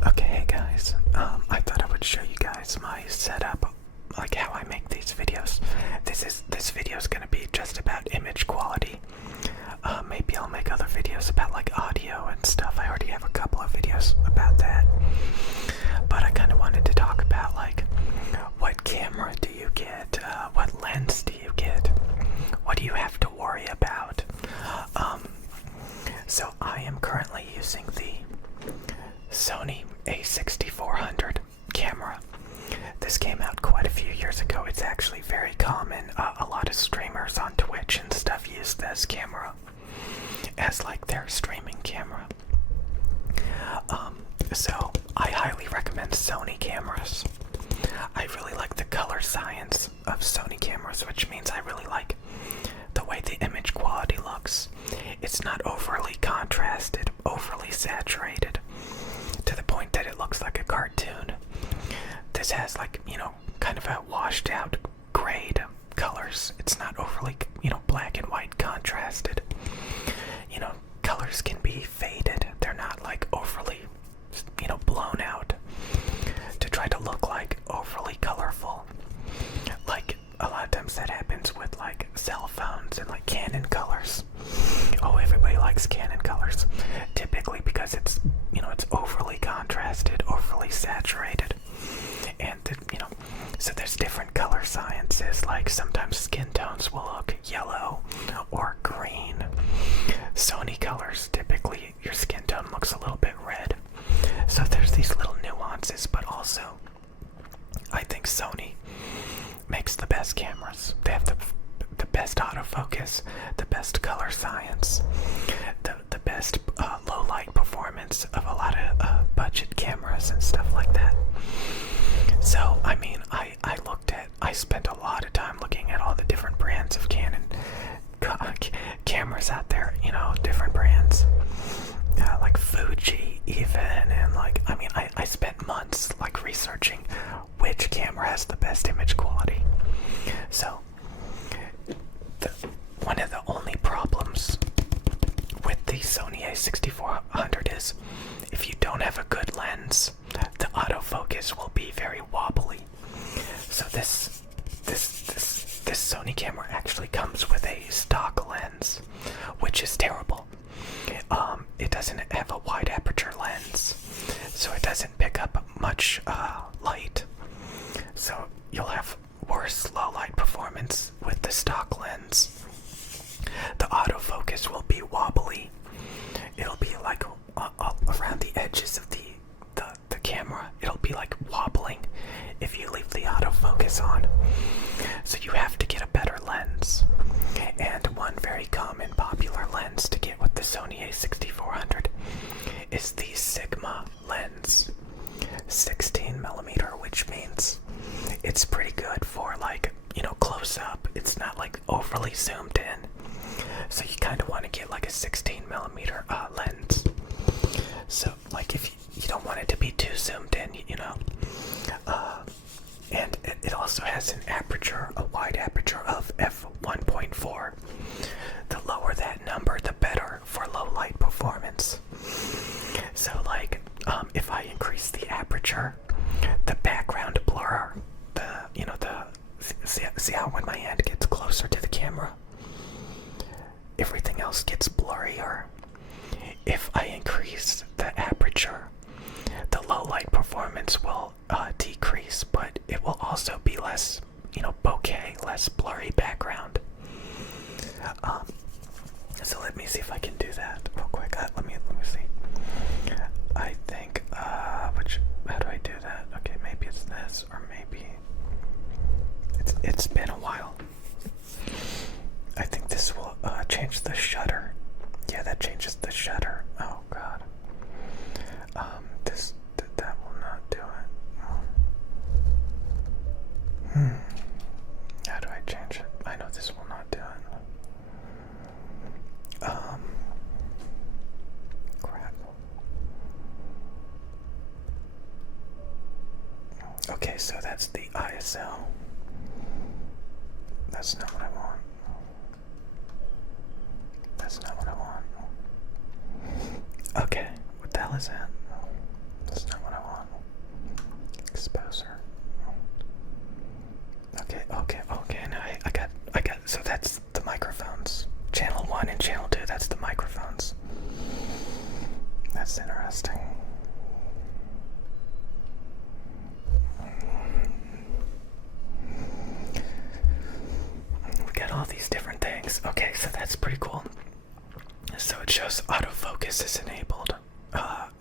Okay, hey guys, I thought I would show you guys my setup, like how I make these videos. This video is going to be just about image quality. Maybe I'll make other videos about like audio and stuff. I already have a couple of videos about that. But I kind of wanted to talk about like what camera do you get, what lens do you get, what do you have to worry about. So I am currently using the Sony a6400 camera. This came out quite a few years ago. It's actually very common. A lot of streamers on Twitch and stuff use this camera as like their streaming camera. So I highly recommend Sony cameras. I really like the color science of Sony cameras, which means I really like the way the image quality looks. It's not overly contrasted, overly saturated, to the point that it looks like a cartoon. This has like, kind of a washed out grade colors. It's not overly, black and white contrasted. Colors can be faded. They're not like overly, blown out to try to look like overly colorful. Like a lot of times that happens with like cell phones and like Canon colors. Oh, everybody likes Canon colors. Typically because it's, it's overly contrasted, overly saturated. And, so there's different color sciences. Like sometimes skin tones will look yellow or green. Sony colors, typically your skin tone looks a little bit red. So there's these little nuances, but also I think Sony makes the best cameras. They have the best autofocus, the best color science, the best low light performance of a lot of budget cameras and stuff like that. So I mean, I spent a lot of time looking at all the different brands of Canon cameras out there, you know, different brands, like Fuji even, and like, I mean, I spent months like researching which camera has the best image quality. So one of the only problems with the Sony a6400 is if you don't have a good lens, the autofocus will be very wobbly. So this Sony camera actually comes with a stock lens, which is terrible. It doesn't have a wide aperture lens, so it doesn't pick up much light. So you'll have worse low light performance with the stock lens. The autofocus will be wobbly. It'll be like around the edges of the camera. It'll be like wobbling if you leave the autofocus on. So you have to get a better lens. And one very common popular lens to get with the Sony a6400 is the Sigma lens, 16mm, which means it's pretty good for, like, you know, close up. It's not like overly zoomed in. So you kind of want to get like a 16mm lens. So like if you don't want it to be too zoomed in, you know. And it also has an aperture, a wide aperture of f1.4. The lower that number, the better for low light performance. So like, if I increase the aperture, the background blur, see how when my hand gets closer to the camera, everything else gets blurrier. If I increase the aperture, the low light performance will decrease, but it will also be less, you know, bokeh, less blurry background. So let me see if I can do that real quick. Let me see. I think how do I do that? Okay, maybe it's this, or maybe it's been a while. I think this will change the shutter. Yeah, that changes the shutter. Oh god. That will not do it. How do I change it? I know this will not do it. Crap. Okay, so that's the ISO. That's not what I want. That's not what I want. Okay, what the hell is that? That's not what I want. Exposure. Okay, now I got, so that's the microphones. Channel 1 and channel 2, that's the microphones. That's interesting. We got all these different things. Okay, so that's pretty cool. So it shows autofocus is enabled,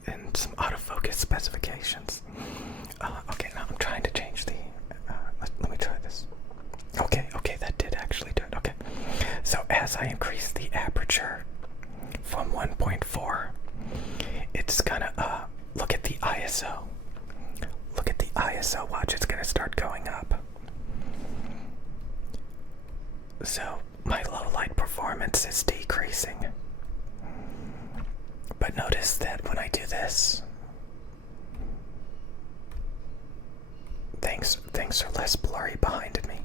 and some autofocus specifications. Okay, now I'm trying to change the, let me try this. Okay, that did actually do it. Okay, so as I increase the aperture from 1.4, it's gonna, look at the ISO. Look at the ISO, watch, it's gonna start going up. So my low light performance is decreasing. But notice that when I do this, things are less blurry behind me.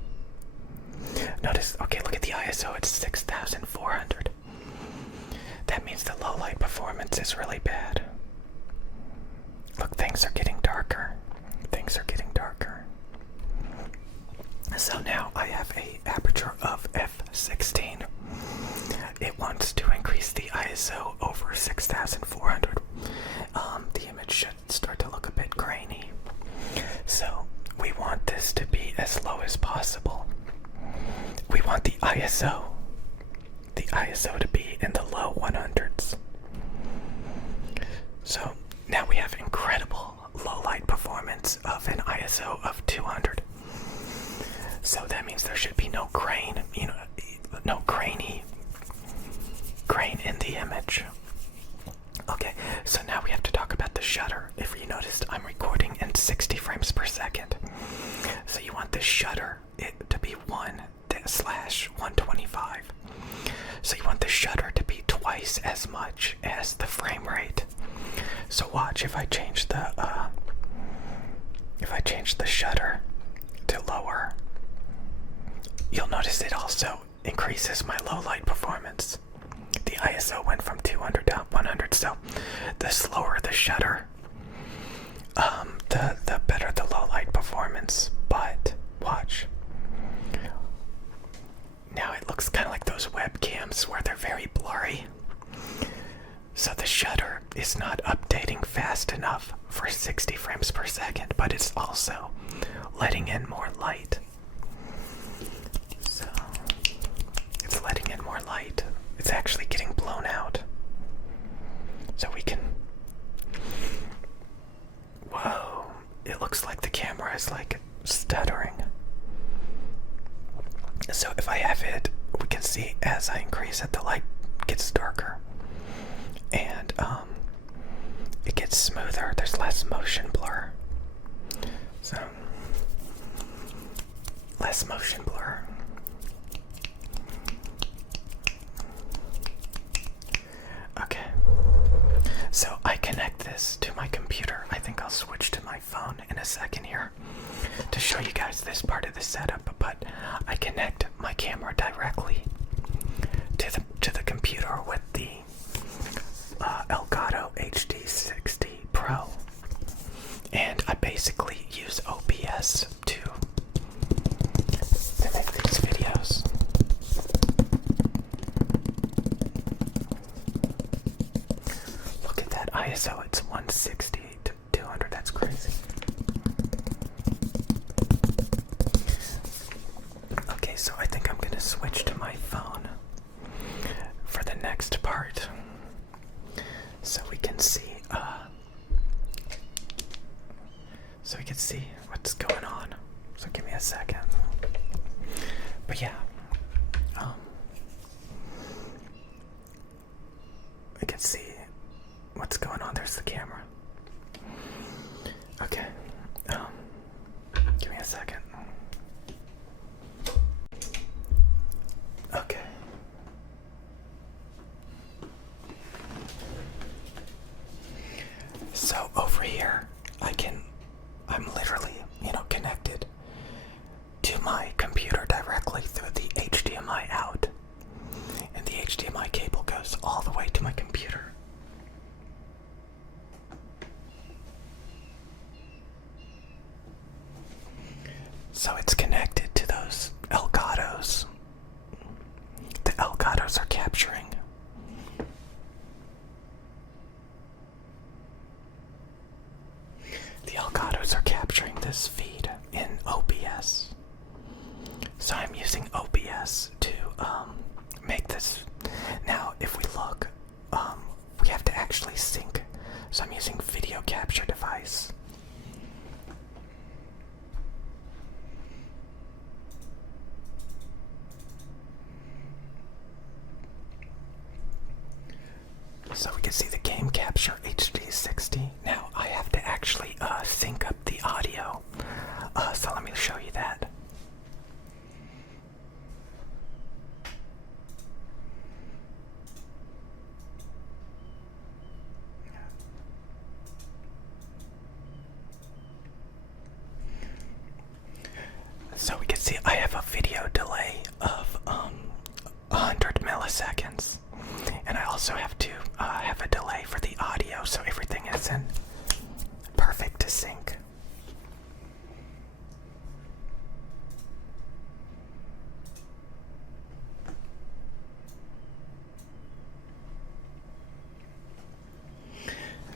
Notice, okay, look at the ISO, it's 6400. That means the low light performance is really bad. Look, things are getting darker. Things are getting darker. So now I have a aperture of f16. It wants to increase the ISO over 6400. The image should start to look a bit grainy. So we want this to be as low as possible. We want the ISO to be in the low 100s. So now we have incredible low light performance of an ISO of 200. So that means there should be no grain, no grain in the image. Okay, so now we have to talk about the shutter. If you noticed, I'm recording in 60 frames per second. So you want the shutter to be 1/125. So you want the shutter to be twice as much as the frame rate. So watch, if I change the shutter to lower, you'll notice it also increases my low light performance. The ISO went from 200 to 100, so the slower the shutter, the better the low light performance. But watch. Now it looks kind of like those webcams where they're very blurry. So the shutter is not updating fast enough for 60 frames per second, but it's also letting in more light. So it's letting in more light. It's actually getting blown out. So we can... Whoa, it looks like the camera is like stuttering. So if I have it, we can see as I increase it, the light gets darker. And it gets smoother. There's less motion blur. So, less motion blur. Okay. So I connect this to my computer. I think I'll switch to my phone in a second here to show you guys this part of the setup, but I connect my camera directly to the computer with the Elgato HD60 Pro, and I basically use OBS to make these videos. Look at that ISO, it's 160 to 200, that's crazy. Okay, so I think I'm gonna switch to my phone for the next part, so we can see what's going on. So give me a second. But yeah, we can see what's going on. There's the camera. Okay, give me a second. Okay. So over here, I'm literally, connected to my computer directly through the HDMI out. And the HDMI cable goes all the way to my computer. So it's connected to those Elgatos. The Elgatos are capturing. The Elgatos are capturing this feed in OBS. So I'm using OBS to make this. Now, if we look, we have to actually sync. So I'm using video capture device. So we can see the Game Capture HD60. Now I have to actually sync up the audio. So let me show you that. So we can see I have a video delay of 100 milliseconds. And I also have to have a delay for the audio, so everything is in perfect sync.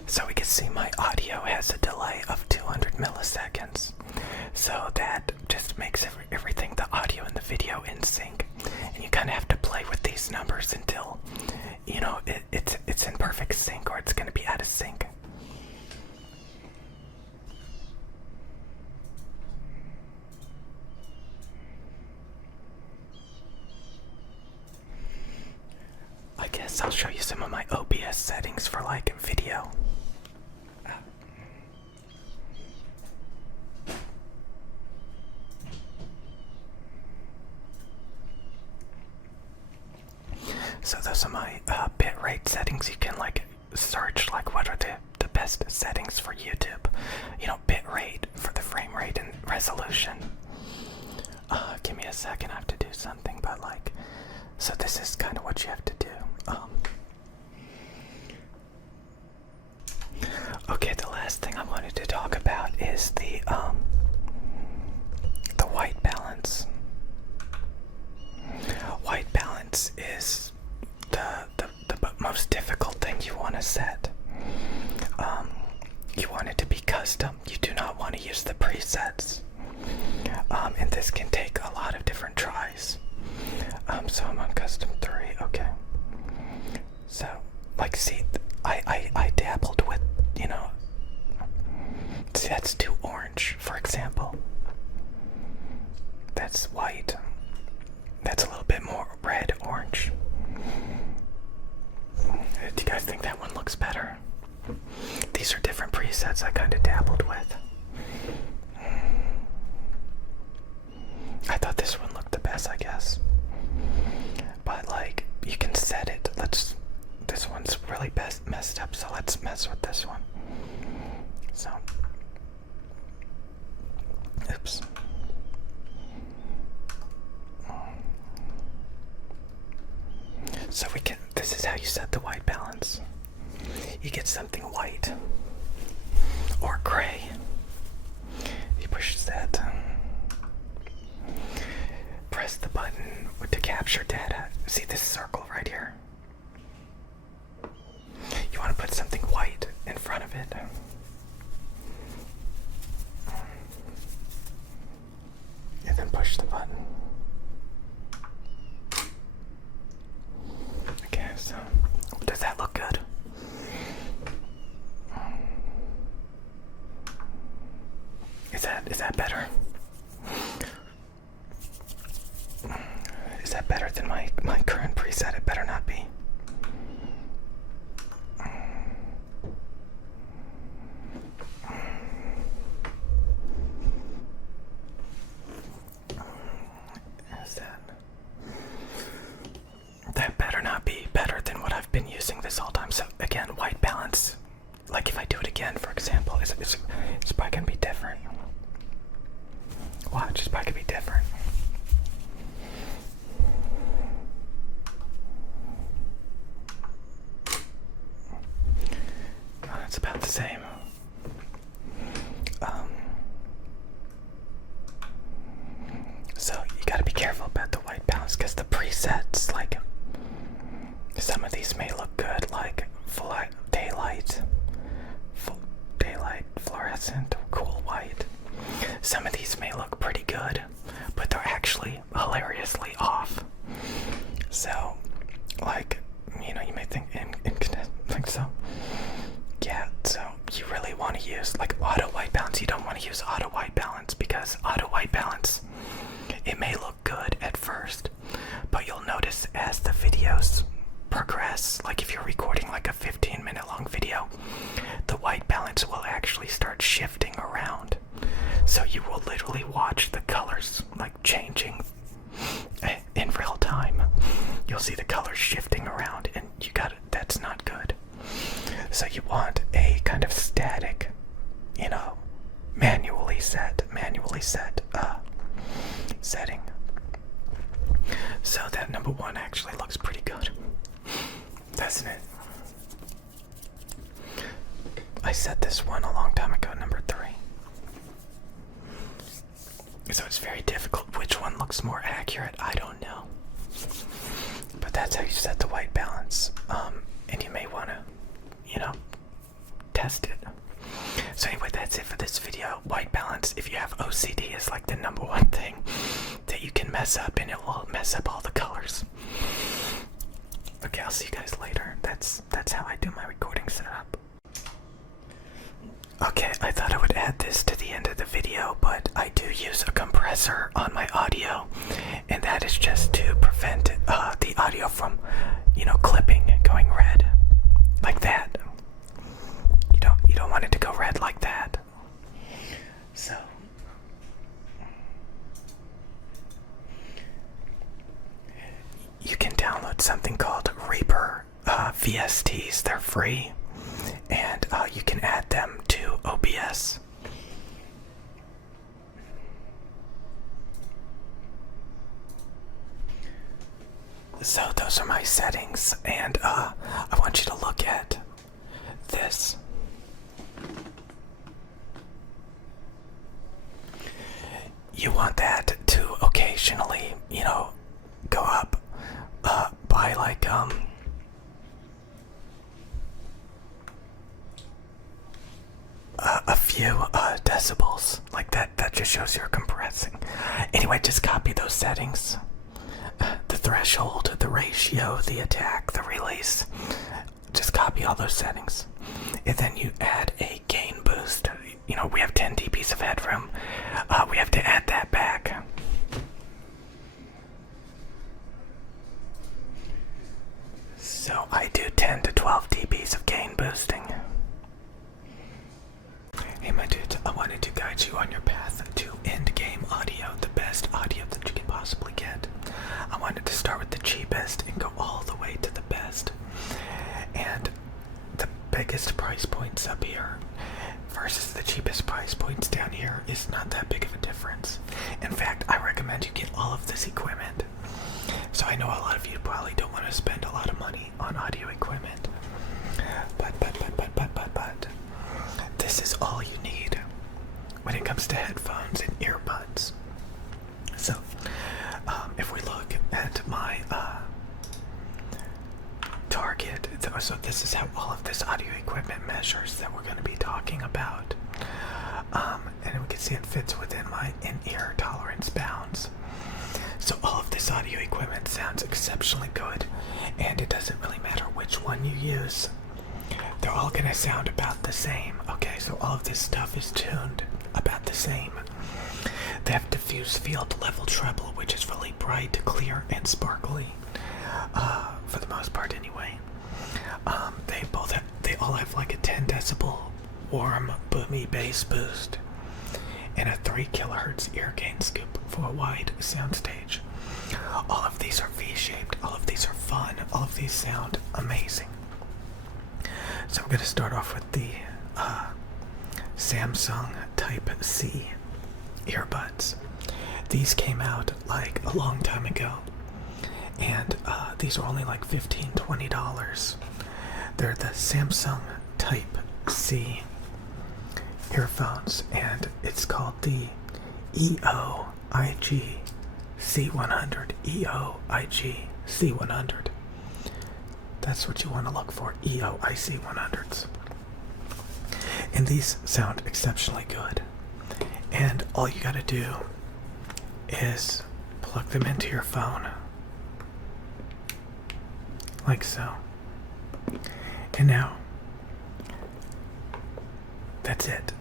So we can see my audio has a delay of 200 milliseconds. So that just makes everything, the audio and the video, in sync. And you kind of have to play with these numbers until, it's in perfect sync, or it's going to be out of sync. guess I'll show you some of my OBS settings for like video. So those are my bitrate settings. You can like search like what are the best settings for YouTube. You know, bitrate for the frame rate and resolution. Give me a second, I have to do something, but like, so this is kind of what you have to do. Okay, the last thing I wanted to talk about is the white balance. White balance is the most difficult thing you want to set. You want it to be custom. You do not want to use the presets. And this can take a lot of different tries. So I'm on custom 3, okay. So, like, see, I dabbled with, you know, see, that's too orange, for example. That's white. That's a little bit more red, orange. Do you guys think that one looks better? These are different presets I kind of dabbled with. I thought this one looked the best, I guess. But like, you can set it. This one's really messed up, so let's mess with this one. So, oops. So this is how you set the white balance. You get something white or gray. You push that. Press the button to capture data. See this circle right here? You want to put something white in front of it. And then push the button. Okay, so does that look good? Is that better? Is that better than my current preset? It better not be. That better not be better than what I've been using this whole time. So again, white balance, like if I do it again, for example, it's probably gonna be different. Watch, it's probably gonna be different. It's about the same. So you gotta be careful about the white balance because the presets, like, some of these may look good, like full daylight, fluorescent, cool white. Some of these may look pretty good, but they're actually hilariously off. So, like, you know, you may think think so. Yeah, so you really want to use like auto white balance. You don't want to use auto white balance because auto white balance, it may look good at first, but you'll notice as the videos progress, like if you're recording like a 15-minute long video, the white balance will actually start shifting around. So you will literally watch the colors like changing in real time. You'll see the colors shifting around and that's not good. So you want a kind of static, you know, manually set setting. So that number 1 actually looks pretty good, doesn't it? I set this one a long time ago, number 3. So it's very difficult. Which one looks more accurate? I don't know. But that's how you set the white balance. And you may want to, you know, test it. So anyway, that's it for this video. White balance, if you have OCD, is like the number 1 thing that you can mess up, and it will mess up all the colors. Okay, I'll see you guys later. That's how I do my recording setup. Okay, I thought I would add this to the end of the video, but I do use a compressor on my audio, and that is just to prevent the audio from, you know, clipping, going something called Reaper VSTs. They're free, and you can add them to OBS. So those are my settings, and I want you to look at this. You want that to occasionally, go up by like a few decibels. Like that just shows you're compressing. Anyway, just copy those settings. The threshold, the ratio, the attack, the release. Just copy all those settings. And then you add a gain boost. We have 10 dBs of headroom. We have to add that back. So I do 10 to 12 dBs of gain boosting. Hey my dudes, I wanted to guide you on your path to end-game audio, the best audio that you can possibly get. I wanted to start with the cheapest and go all the way to the best. And the biggest price points up here versus the cheapest price points down here is not that big of a difference. In fact, I recommend you get all of this equipment. So I know a lot of you probably don't want to spend a lot of money on audio equipment. But this is all you need when it comes to headphones and earbuds. So, if we look at my target, so this is how all of this audio equipment measures that we're going to be talking about. And we can see it fits within my in-ear tolerance bounds. So all of this audio equipment sounds exceptionally good, and it doesn't really matter which one you use. They're all going to sound about the same. Okay, so all of this stuff is tuned about the same. They have diffuse field level treble, which is really bright, clear, and sparkly, for the most part anyway. They all have like a 10 decibel warm, boomy bass boost, and a 3 kilohertz ear gain scoop for a wide soundstage. All of these are V-shaped, all of these are fun, all of these sound amazing. So I'm going to start off with the Samsung Type C earbuds. These came out like a long time ago, and these are only like $15-20. They're the Samsung Type C earphones, and it's called the EOIG C100. EOIG C100. That's what you want to look for, EOIC 100s. And these sound exceptionally good. And all you gotta do is plug them into your phone. Like so. And now, that's it.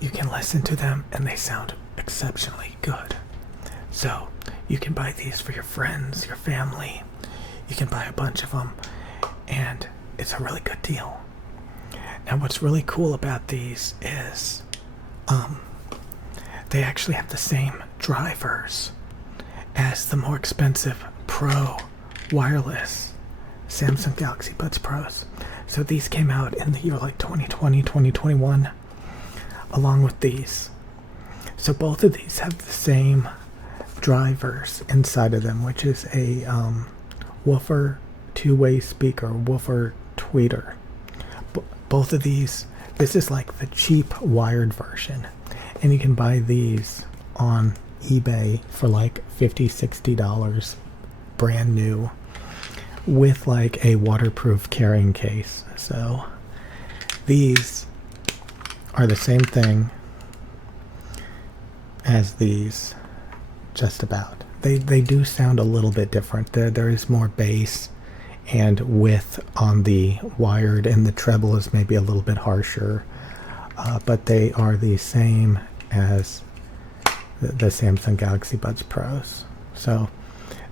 You can listen to them and they sound exceptionally good. So, you can buy these for your friends, your family. You can buy a bunch of them, and it's a really good deal. Now, what's really cool about these is they actually have the same drivers as the more expensive Pro wireless Samsung Galaxy Buds Pros. So these came out in the year like 2020, 2021, along with these. So both of these have the same drivers inside of them, which is a woofer two-way speaker, woofer tweeter. Both of these, this is like the cheap wired version, and you can buy these on eBay for like $50-60 brand new with like a waterproof carrying case. So these are the same thing as these, just about. They do sound a little bit different. There is more bass and width on the wired, and the treble is maybe a little bit harsher, but they are the same as the Samsung Galaxy Buds Pros. So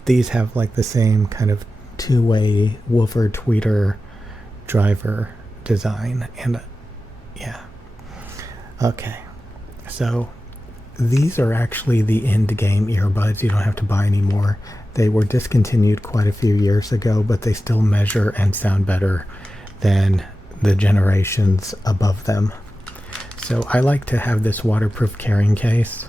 these have like the same kind of two-way woofer tweeter driver design, and yeah. Okay, so these are actually the end-game earbuds. You don't have to buy any more. They were discontinued quite a few years ago, but they still measure and sound better than the generations above them. So I like to have this waterproof carrying case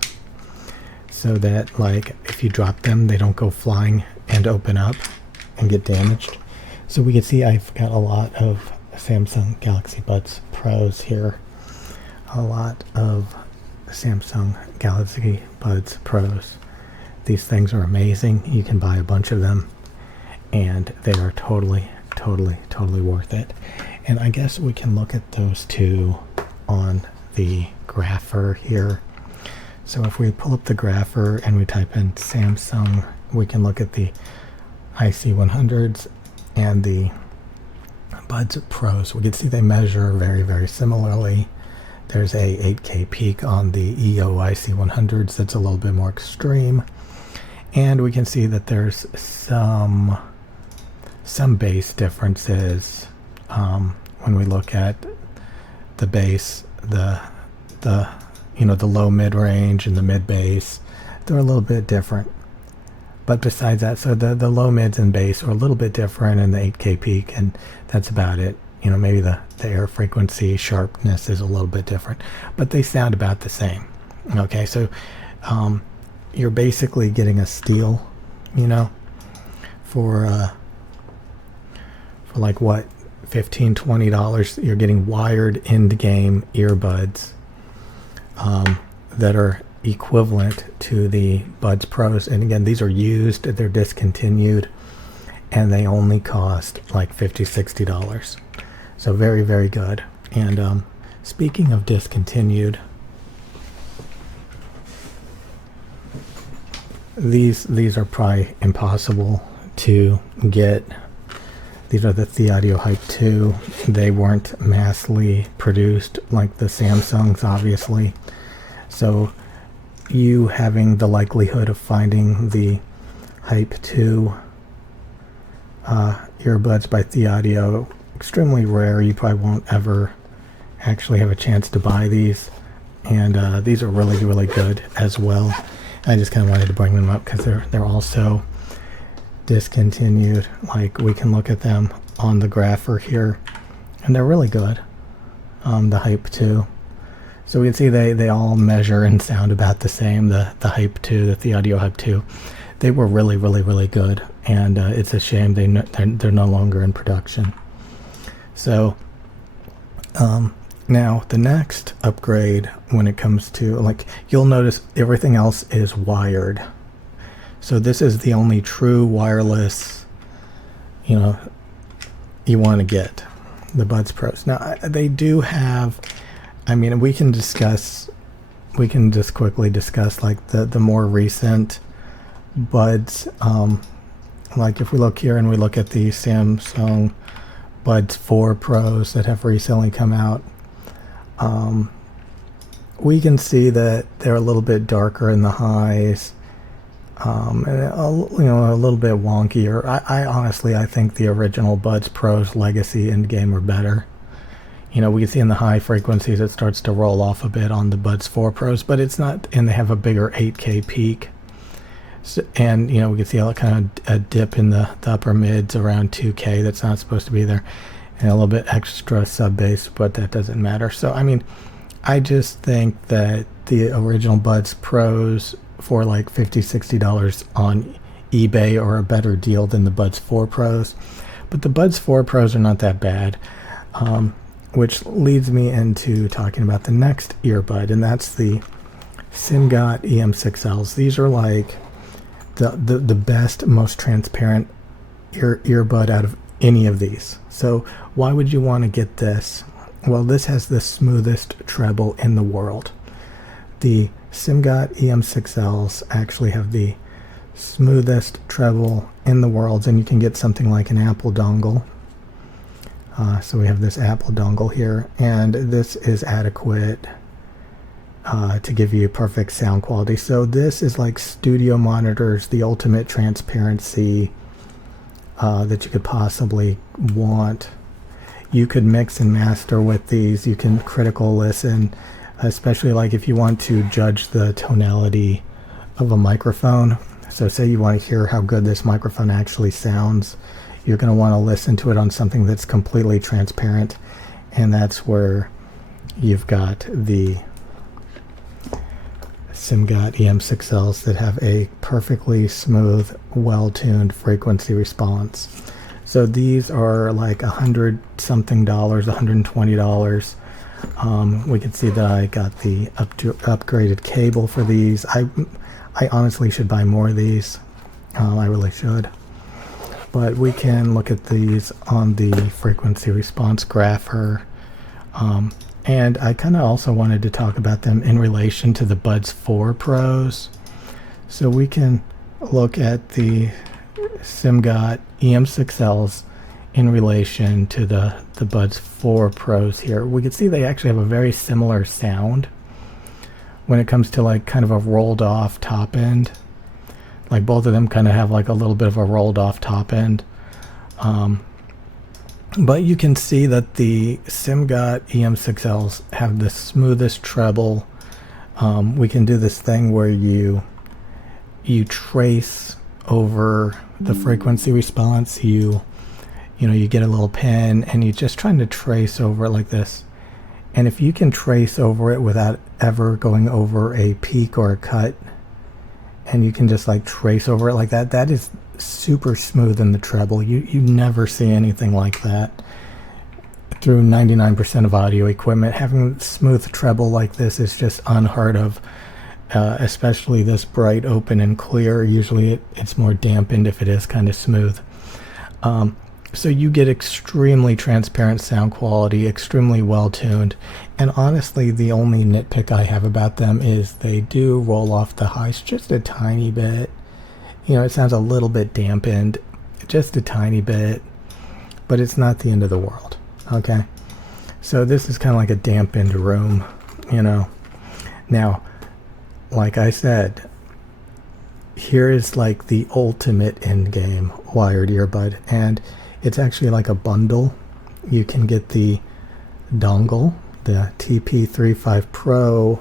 so that, like, if you drop them, they don't go flying and open up and get damaged. So we can see I've got a lot of Samsung Galaxy Buds Pros here. A lot of Samsung Galaxy Buds Pros. These things are amazing. You can buy a bunch of them and they are totally worth it. And I guess we can look at those two on the grapher here. So if we pull up the grapher and we type in Samsung, we can look at the IC100s and the Buds Pros. We can see they measure very similarly. There's a 8K peak on the EO IC100s that's a little bit more extreme. And we can see that there's some bass differences when we look at the bass, the low mid range and the mid bass. They're a little bit different. But besides that, so the low mids and bass are a little bit different in the 8K peak, and that's about it. Maybe the air frequency sharpness is a little bit different, but they sound about the same. Okay, so you're basically getting a steal, for like what, $15-20. You're getting wired end-game earbuds that are equivalent to the Buds Pros. And again, these are used, they're discontinued, and they only cost like $50-60. So very good. And speaking of discontinued, these are probably impossible to get. These are the Audio Hype 2. They weren't massively produced like the Samsungs, obviously. So you having the likelihood of finding the Hype 2 earbuds by Audio, extremely rare. You probably won't ever actually have a chance to buy these. And these are really good as well. I just kind of wanted to bring them up because they're also discontinued. Like, we can look at them on the grapher here, and they're really good. The Hype 2. So we can see they all measure and sound about the same. The Hype 2, the Audio Hype 2, they were really good, and it's a shame they're no longer in production. So now the next upgrade, when it comes to, like, you'll notice everything else is wired. So this is the only true wireless, you want to get, the Buds Pros. Now they do have, we can just quickly discuss like the more recent Buds. Like if we look here and we look at the Samsung Buds 4 Pros that have recently come out, we can see that they're a little bit darker in the highs, and a little bit wonkier. I honestly think the original Buds Pros Legacy Endgame are better. We can see in the high frequencies it starts to roll off a bit on the Buds 4 Pros, but it's not, and they have a bigger 8K peak. So, and we can see a kind of a dip in the upper mids around 2K that's not supposed to be there, and a little bit extra sub bass, but that doesn't matter. So I just think that the original Buds Pros for like $50-60 on eBay are a better deal than the Buds 4 Pros, but the Buds 4 Pros are not that bad, which leads me into talking about the next earbud, and that's the SimGot EM6Ls. These are like the best, most transparent earbud out of any of these. So why would you want to get this? Well, this has the smoothest treble in the world. The SimGot EM6Ls actually have the smoothest treble in the world, and you can get something like an Apple dongle. So we have this Apple dongle here, and this is adequate to give you perfect sound quality. So this is like studio monitors, the ultimate transparency that you could possibly want. You could mix and master with these. You can critical listen. especially like if you want to judge the tonality of a microphone. So say you want to hear how good this microphone actually sounds, you're going to want to listen to it on something that's completely transparent, and that's where you've got the SIMGOT EM6Ls that have a perfectly smooth, well-tuned frequency response. So these are like $100 something, $120. We can see that I got the upgraded cable for these. I honestly should buy more of these. I really should. But we can look at these on the frequency response grapher. And I kind of also wanted to talk about them in relation to the Buds 4 Pros. So we can look at the SIMGOT EM6Ls in relation to the Buds 4 Pros here. We can see they actually have a very similar sound when it comes to like kind of a rolled off top end. Like both of them kind of have like a little bit of a rolled off top end. But you can see that the SIMGOT EM6Ls have the smoothest treble. We can do this thing where you trace over the frequency response. You get a little pen and you're just trying to trace over it like this. And if you can trace over it without ever going over a peak or a cut, and you can just like trace over it like that, that is super smooth in the treble. You never see anything like that through 99% of audio equipment. Having smooth treble like this is just unheard of, especially this bright, open, and clear. Usually it's more dampened if it is kind of smooth. So you get extremely transparent sound quality, extremely well tuned, and honestly the only nitpick I have about them is they do roll off the highs just a tiny bit. It sounds a little bit dampened, just a tiny bit, but it's not the end of the world. Okay, so this is kind of like a dampened room, Now, like I said, here is like the ultimate in-game wired earbud, and it's actually like a bundle. You can get the dongle, the TP35 Pro,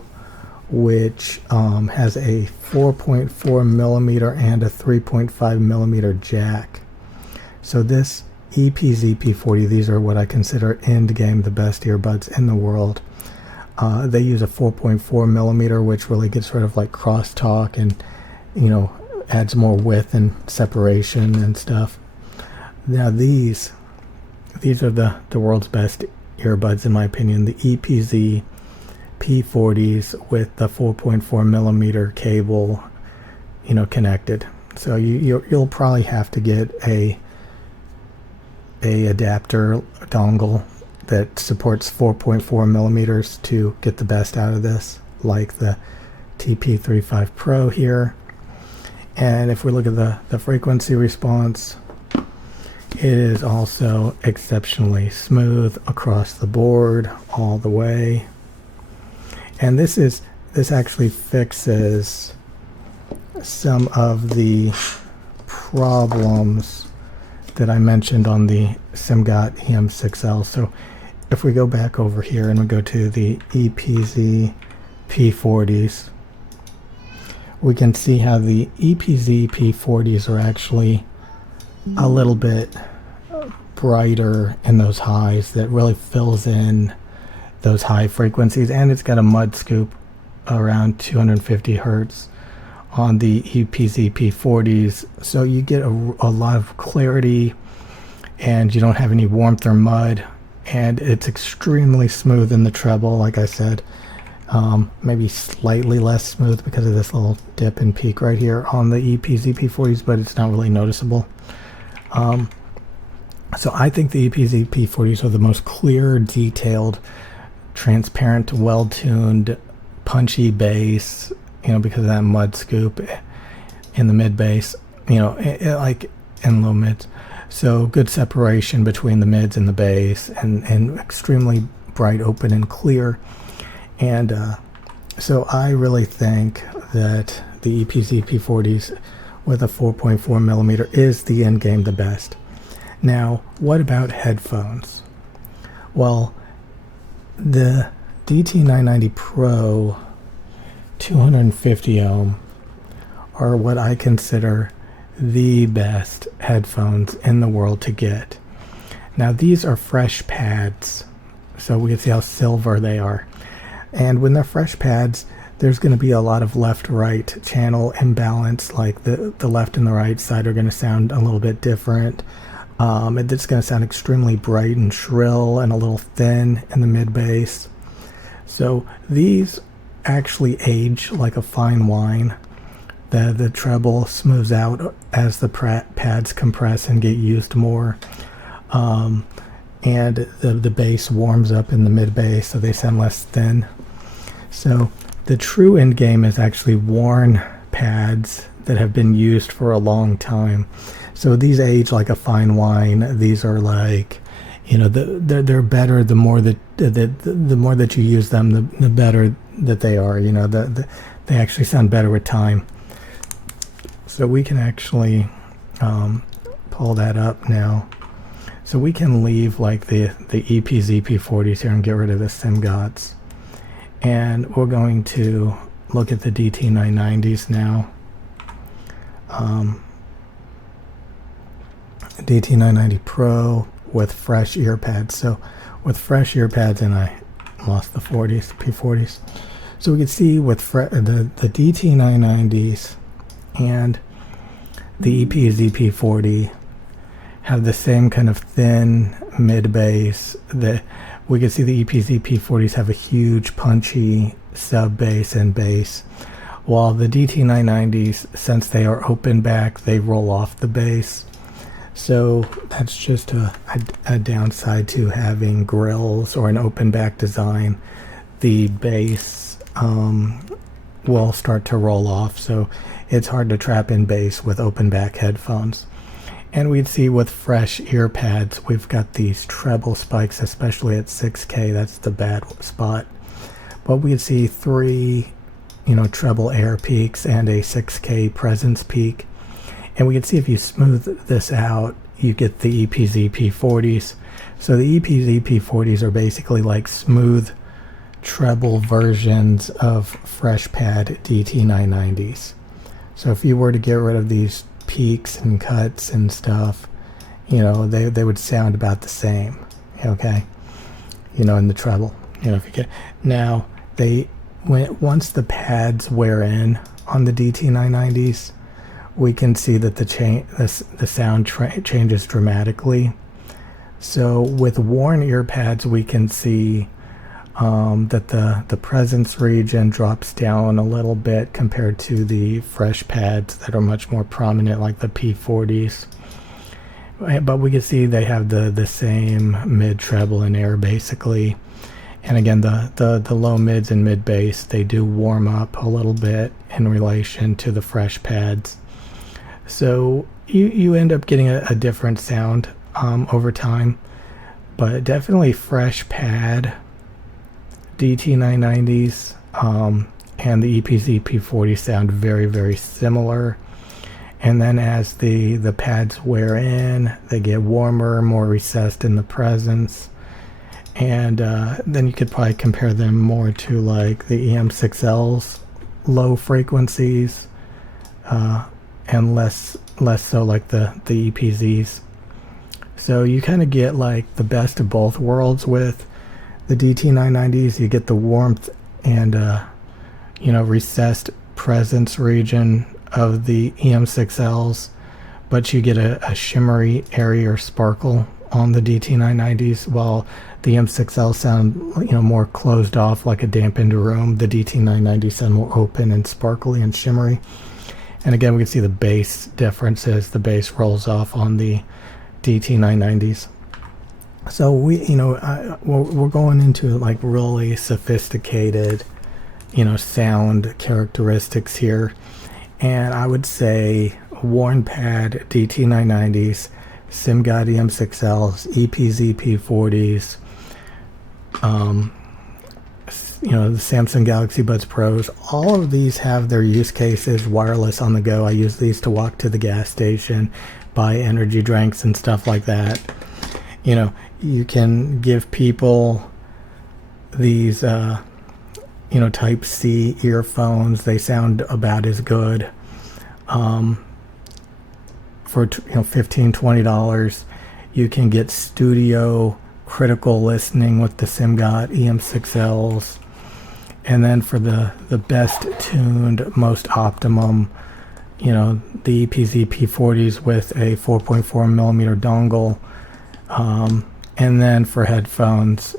which has a 4.4 millimeter and a 3.5 millimeter jack. So this EPZ-P40, these are what I consider end game the best earbuds in the world. They use a 4.4 millimeter, which really gets rid of like crosstalk and adds more width and separation and stuff. Now these are the world's best earbuds in my opinion, the EPZ P40s with the 4.4 millimeter cable connected. So you'll probably have to get a adapter dongle that supports 4.4 millimeters to get the best out of this, like the TP35 Pro here. And if we look at the frequency response, it is also exceptionally smooth across the board all the way. And this actually fixes some of the problems that I mentioned on the SIMGOT EM6L. So if we go back over here and we go to the EPZ P40s, we can see how the EPZ P40s are actually a little bit brighter in those highs. That really fills in those high frequencies, and it's got a mud scoop around 250 hertz on the EPZ P40s, so you get a lot of clarity and you don't have any warmth or mud, and it's extremely smooth in the treble. Like I said, maybe slightly less smooth because of this little dip and peak right here on the EPZ P40s, but it's not really noticeable. So I think the EPZ P40s are the most clear, detailed, transparent, well-tuned, punchy bass, because of that mud scoop in the mid bass, like in low mids. So good separation between the mids and the bass, and extremely bright, open, and clear. And so I really think that the EPZ P40s with a 4.4 millimeter is the end game the best. Now, what about headphones? Well, the DT990 Pro 250 ohm are what I consider the best headphones in the world to get. Now these are fresh pads, so we can see how silver they are. And when they're fresh pads, there's going to be a lot of left-right channel imbalance, like the left and the right side are going to sound a little bit different. It's going to sound extremely bright and shrill and a little thin in the mid bass. So these actually age like a fine wine. The treble smooths out as the pads compress and get used more. And the bass warms up in the mid bass, so they sound less thin. So the true end game is actually worn pads that have been used for a long time. So these age like a fine wine. These are like, they're better the more that the more that you use them, the better that they are. They actually sound better with time. So we can actually pull that up now. So we can leave like the EPs, EP40s here and get rid of the SimGots. And we're going to look at the DT990s now. DT990 Pro with fresh ear pads. So with fresh ear pads, and I lost the P40s. So we can see with the DT990s and the EPs, EP40 have the same kind of thin mid bass. That we can see the EPs, EP40s have a huge punchy sub bass and bass, while the DT990s, since they are open back, they roll off the bass. So that's just a downside to having grills or an open back design. The bass will start to roll off, so it's hard to trap in bass with open back headphones. And we'd see with fresh ear pads, we've got these treble spikes, especially at 6K. That's the bad spot. But we'd see 3, treble air peaks and a 6K presence peak. And we can see if you smooth this out, you get the EPs, EP40s. So the EPs, EP40s are basically like smooth treble versions of fresh pad DT990s. So if you were to get rid of these peaks and cuts and stuff, they would sound about the same, okay? In the treble, if you get. Now, once the pads wear in on the DT990s, we can see that the sound changes dramatically. So with worn ear pads, we can see that the presence region drops down a little bit compared to the fresh pads that are much more prominent, like the P40s. But we can see they have the same mid, treble, and air basically. And again, the low mids and mid bass, they do warm up a little bit in relation to the fresh pads. So you end up getting a different sound over time. But definitely fresh pad DT990s and the EPs, EP40 sound very, very similar. And then as the pads wear in, they get warmer, more recessed in the presence. And then you could probably compare them more to like the EM6L's low frequencies and less so like the EPZs. So you kind of get like the best of both worlds with the DT990s. You get the warmth and recessed presence region of the EM6Ls, but you get a shimmery, airy, or sparkle on the DT990s, while the EM6Ls sound more closed off, like a dampened room. The DT990s sound more open and sparkly and shimmery. And again, we can see the bass differences. The bass rolls off on the DT990s. So we're going into like really sophisticated, sound characteristics here. And I would say worn pad DT990s, SimGot EM6Ls, EPs, EP40s, the Samsung Galaxy Buds Pros, all of these have their use cases wireless on the go. I use these to walk to the gas station, buy energy drinks and stuff like that. You can give people these Type C earphones. They sound about as good. For $15-20, you can get studio critical listening with the SimGot EM6Ls, and then for the best tuned, most optimum, the EPZ P40s with a 4.4 millimeter dongle, and then for headphones,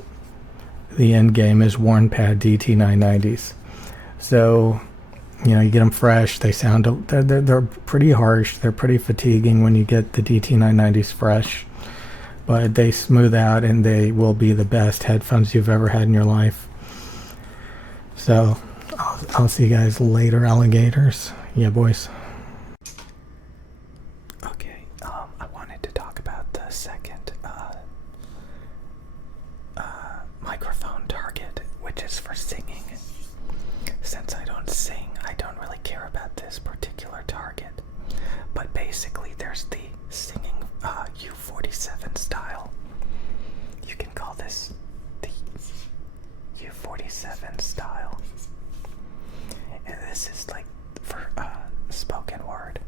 the end game is Warnpad DT990s. So you get them fresh. They sound they're pretty harsh. They're pretty fatiguing when you get the DT990s fresh, but they smooth out and they will be the best headphones you've ever had in your life. So I'll see you guys later, alligators. Yeah, boys. Okay, I wanted to talk about the second microphone target, which is for singing. Since I don't sing, I don't really care about this particular target. But basically, there's the singing U47 style. You can call this the U47 style. And this is like for spoken word.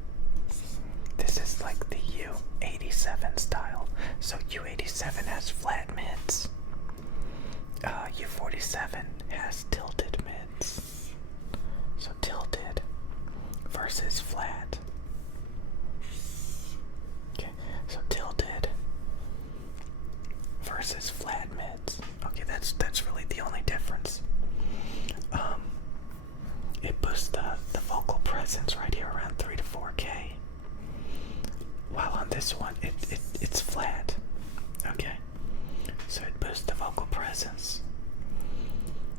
This is like the U87 style. So U87 has flat mids. U47 has tilted mids. So tilted versus flat. Okay, so tilted versus flat mids. Okay, that's really the only difference. It boosts the vocal presence right here around 3 to 4K. While on this one, it's flat. Okay, so it boosts the vocal presence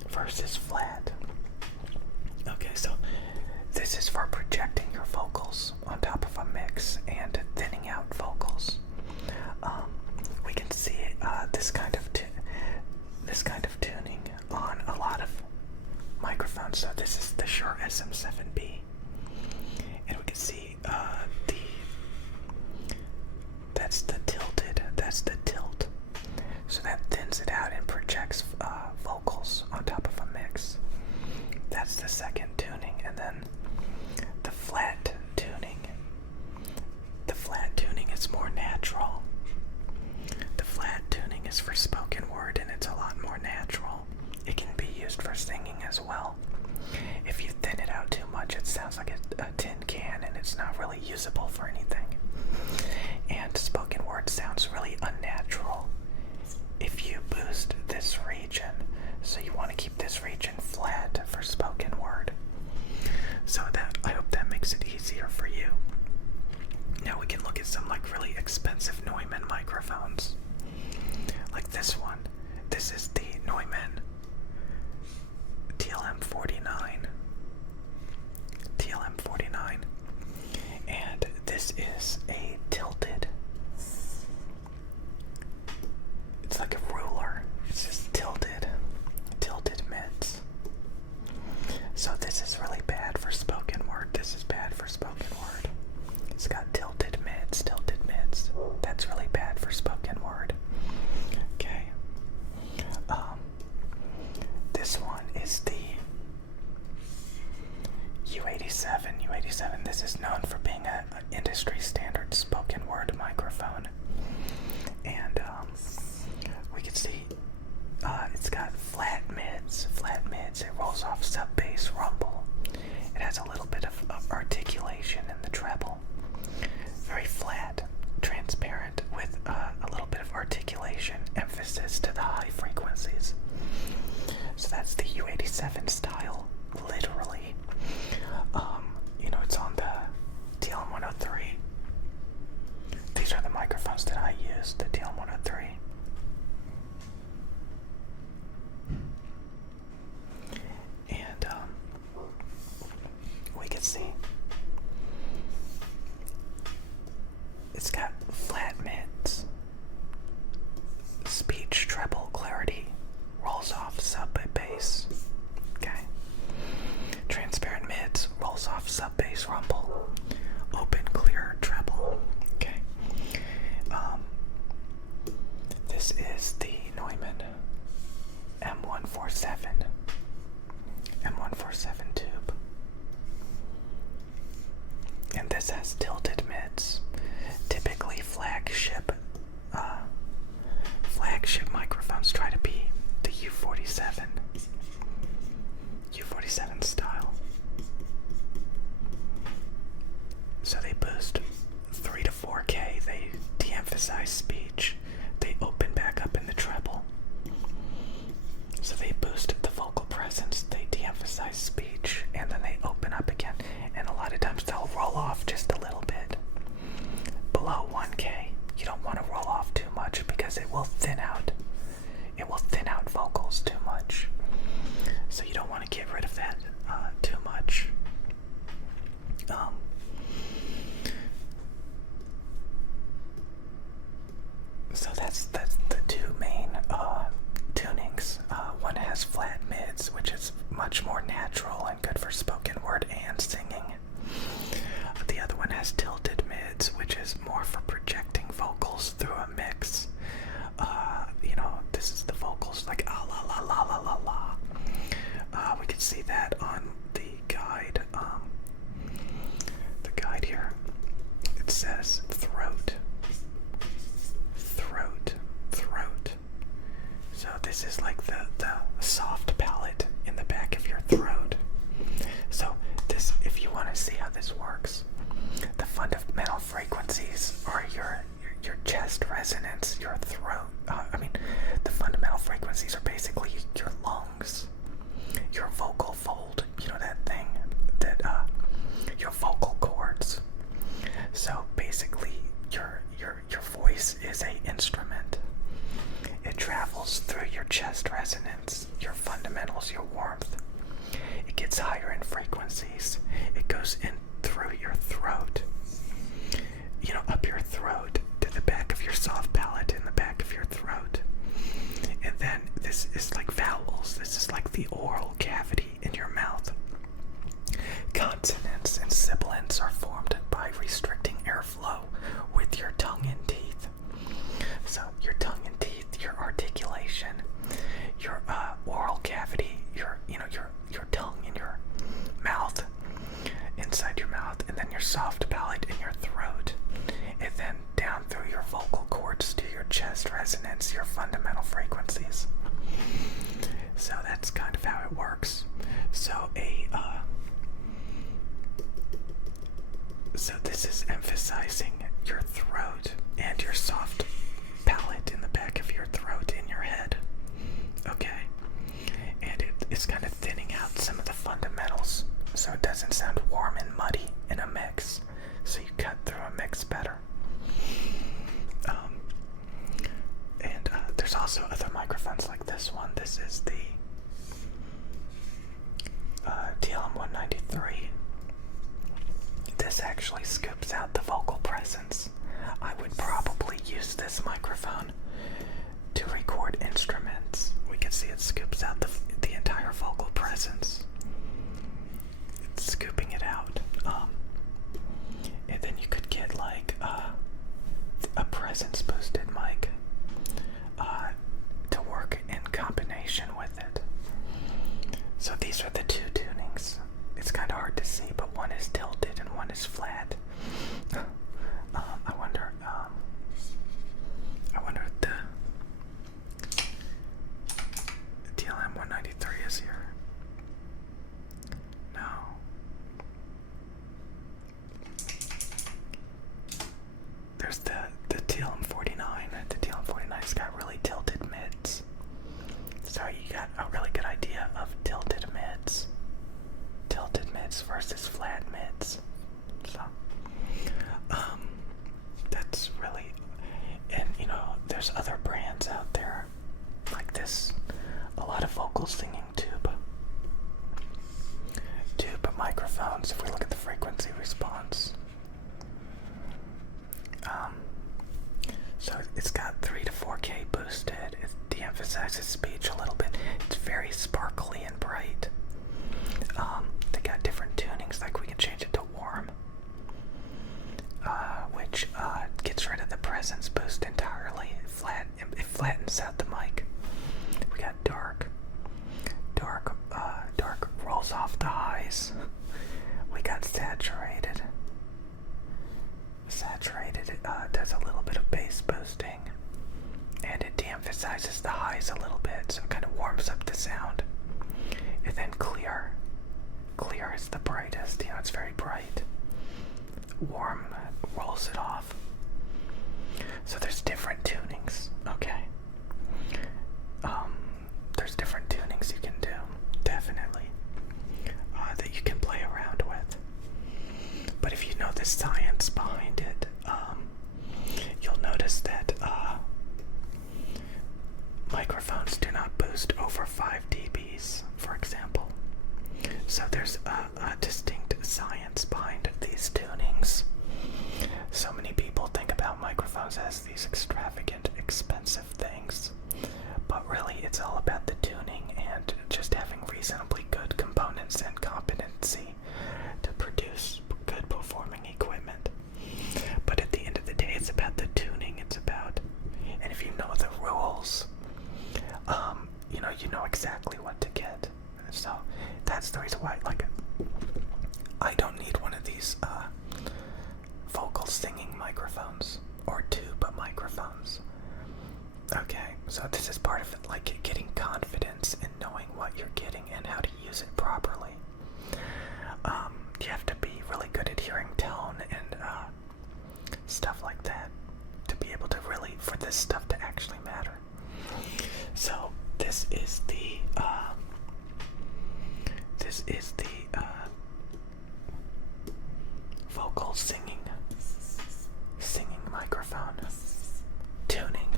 versus flat. Okay, so this is for projecting your vocals on top of a mix and thinning out vocals. We can see this kind of tuning on a lot of microphones. So this is the Shure SM7B, and we can see that's the tilt. So that thins it out and projects vocals on top of a mix. That's the second tuning. And then the flat tuning. The flat tuning is more natural. The flat tuning is for spoken word, and it's a lot more natural. It can be used for singing as well. If you thin it out too much, it sounds like a tin can, and it's not really usable for anything. And spoken word sounds really unnatural if you boost this region. So you want to keep this region flat for spoken word. So I hope that makes it easier for you. Now we can look at some really expensive Neumann microphones. Like this one. This is the Neumann TLM49. And this is a tilted. It's like a ruler. It's just tilted mids. So this is really bad for spoken word. This is bad for spoken word. It's got tilted mids. That's really bad for spoken word. Okay. This one is the U87. This is known for being an industry standard spoken word microphone. And we can see it's got flat mids. It rolls off sub bass rumble. It has a little bit of articulation in the treble. Very flat, transparent, with a little bit of articulation, emphasis to the high frequencies. So that's the U87 style, literally. It's on the TLM103. And this has tilted mids. Typically flagship microphones try to be the U47 style. So they boost 3 to 4K, they de-emphasize speech, they open back up in the treble. So they boost the vocal presence, they de-emphasize speech, and then they open up again. And a lot of times they'll roll off just a little bit. Below 1K, you don't want to roll off too much because it will thin out vocals too much. So you don't want to get rid of that too much. So that's the two main tunings. One has flat mids, which is much more natural and good for spoken word and singing. The other one has tilted mids, which is more for projecting vocals through a mix. This is the vocals like ah la la la la la la. We can see that on the guide. The guide here, it says throat. So this is like the soft palate in the back of your throat. So this, if you want to see how this works, the fundamental frequencies are your chest resonance, your throat. The fundamental frequencies are basically your lungs, your vocal fold. You know that thing that your vocal cords. So basically, your voice is an instrument. It travels through your chest resonance, your fundamentals, your warmth. It gets higher in frequencies. It goes in through your throat, up your throat to the back of your soft palate in the back of your throat. And then this is like vowels. This is like the oral cavity in your mouth. Consonants and sibilants are formed by restricting airflow with your tongue and teeth. So your tongue and teeth, your articulation, your oral cavity, your tongue in your mouth, inside your mouth, and then your soft palate in your throat, and then down through your vocal cords to your chest resonance, your fundamental frequencies. So that's kind of how it works. So so this is emphasizing your throat and your soft palate in the back of your throat in your head. Okay? And it's kind of thinning out some of the fundamentals so it doesn't sound warm and muddy in a mix. So you cut through a mix better. And there's also other microphones like this one. This is the TLM193. This actually scoops out the vocal presence. I would probably use this microphone to record instruments. We can see it scoops out the entire vocal presence. It's scooping it out. And then you could get like a presence boosted mic to work in combination with it. So these are the two tunings. It's kind of hard to see, but one is tilted and one is flat. I wonder if the TLM193 is here. No. warm rolls it off. So there's different tunings, okay? There's different tunings you can do, definitely, that you can play around with. But if you know the science behind it, you'll notice that microphones do not boost over 5 dBs, for example. So there's a distinct science behind these tunings. So many people think about microphones as these extravagant, expensive things, but really it's all about the tuning and just having reasonably good components and competency to produce good performing equipment. But at the end of the day, it's about the tuning. It's about, and if you know the rules, you know exactly what to get. So that's the reason why, like, I don't need one of these vocal singing microphones or tuba microphones. Okay, so this is part of it, like getting confidence in knowing what you're getting and how to use it properly. You have to be really good at hearing tone and stuff like that to be able to really, for this stuff to actually matter. So this is the vocal singing microphone tuning.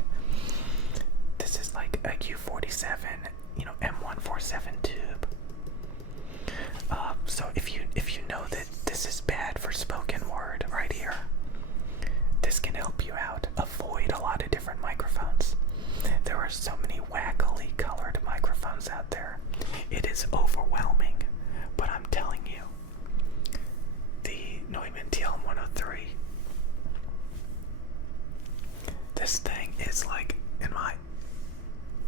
This is like a Q47, M147 tube. So if you know that this is bad for spoken word right here, this can help you out. Avoid a lot of different microphones. There are so many wackily colored microphones out there. It is overwhelming, but I'm telling you, the Neumann TL103, this thing is like,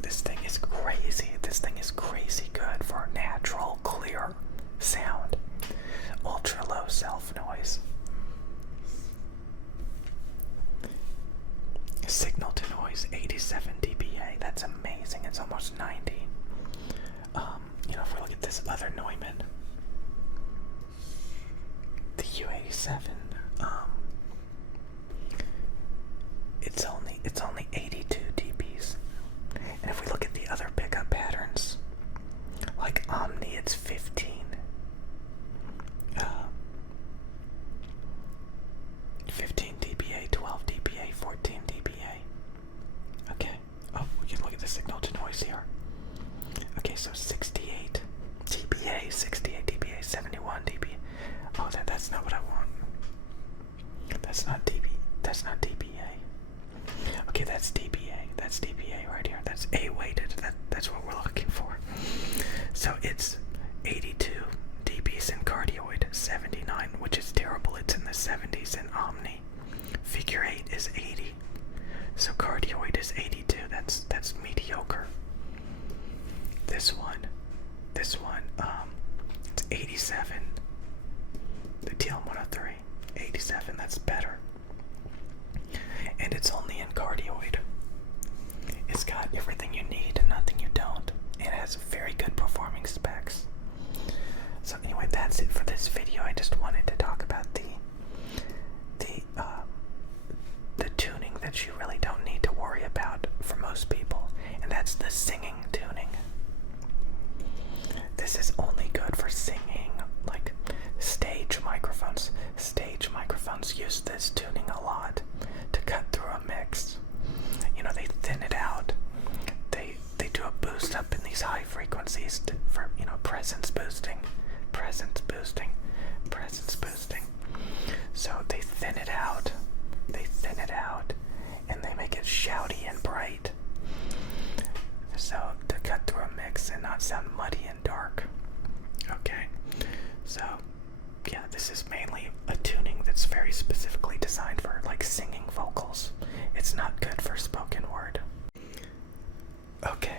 this thing is crazy. This thing is crazy good for natural, clear sound. Ultra low self noise. Signal to noise 87 dBA. That's amazing. It's almost 90. If we look at this other Neumann, the U87, it's only 82 dBs. And if we look at the other pickup patterns, like Omni, it's 15. 15 dBA, 12 dBA, 14 dBA. Okay. Oh, we can look at the signal to noise here. Okay, so 68 dBA, 71 dBA. Oh, that's not what I want. That's not dBA. Okay, that's dBA. That's dBA right here. That's A-weighted. That's what we're looking for. So it's 82 dBs in cardioid, 79, which is terrible. It's in the 70s in Omni. Figure 8 is 80. So cardioid is 82. That's mediocre. This one, it's 87. The TL103, 87. That's better. And it's only in cardioid. It's got everything you need and nothing you don't. It has very good performing specs. So anyway, that's it for this video. I just wanted to talk about the tuning that you really don't need to worry about for most people, and that's the singing tuning. This is only good for singing, like stage microphones. Stage microphones use this tuning a lot to cut through a mix. They thin it out. They do a boost up in these high frequencies for presence boosting. So they thin it out. And they make it shouty and bright. So to cut through a mix and not sound muddy and dark. Okay. So yeah, this is mainly a tuning that's very specifically designed for like singing vocals. It's not good for spoken word. Okay,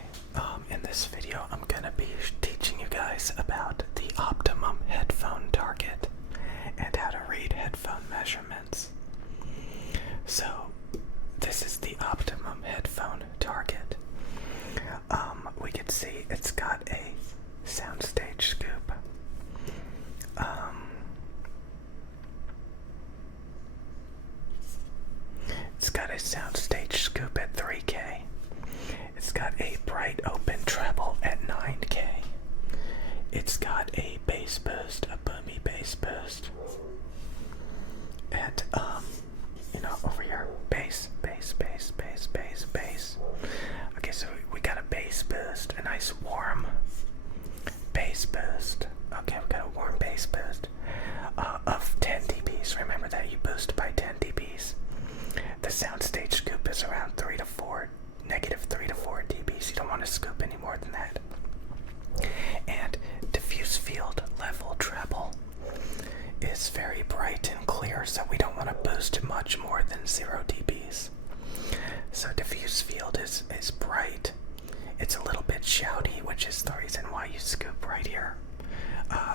in this video I'm gonna be teaching you guys about the optimum headphone target and how to read headphone measurements. So this is the optimum headphone target. We can see it's got a soundstage scoop. at, over here, bass, bass, bass, bass, bass, bass. Okay, so we got a bass boost, a nice warm bass boost. Okay, we got a warm bass boost of 10 dBs. Remember that you boost by 10 dBs. The soundstage scoop is around negative 3 to 4 dBs. You don't want to scoop any more than that. And diffuse field level treble is very bright and clear, so we don't want to boost much more than 0 dBs. So diffuse field is bright. It's a little bit shouty, which is the reason why you scoop right here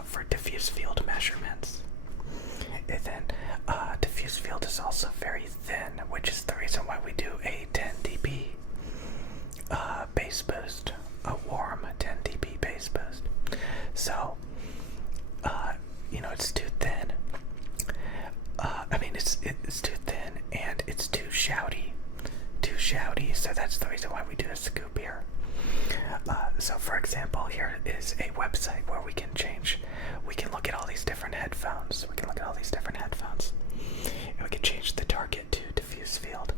for diffuse field measurements. And then diffuse field is also very thin, which is the reason why we do a 10 dB bass boost, a warm 10 dB bass boost. So, it's too thin. It's too thin and it's too shouty, so that's the reason why we do a scoop here. So for example, here is a website where we can look at all these different headphones. And we can change the target to diffuse field.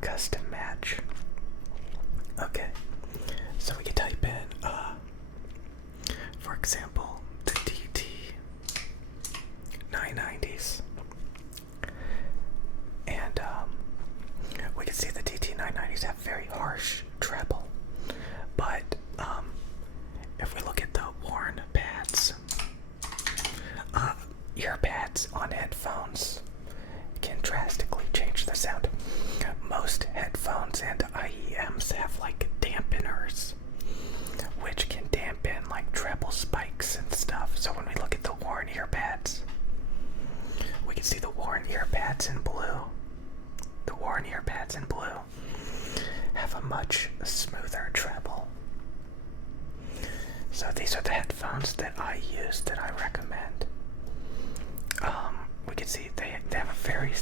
Custom match. Okay. So we can type in, for example, the DT 990s. And we can see the DT 990s have very harsh treble. But if we look at the worn pads, ear pads on headphones can drastically change the sound. Most headphones and IEMs have like dampeners, which can dampen like treble spikes and stuff. So when we look at the worn ear pads, we can see the worn ear pads in blue. The worn ear pads in blue have a much smoother treble. So these are the headphones that I use, that I recommend. We can see they have a very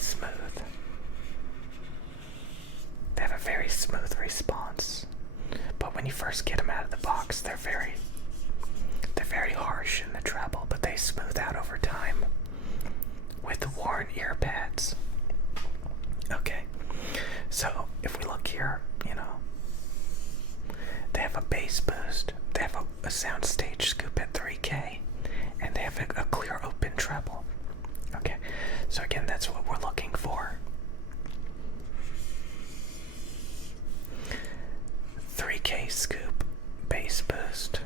smooth response. But when you first get them out of the box, they're very harsh in the treble, but they smooth out over time with the worn ear pads. Okay, so if we look here, they have a bass boost, they have a soundstage scoop at 3K, and they have a clear open treble. Okay, so again, that's what we're looking for. 3K scoop, bass boost,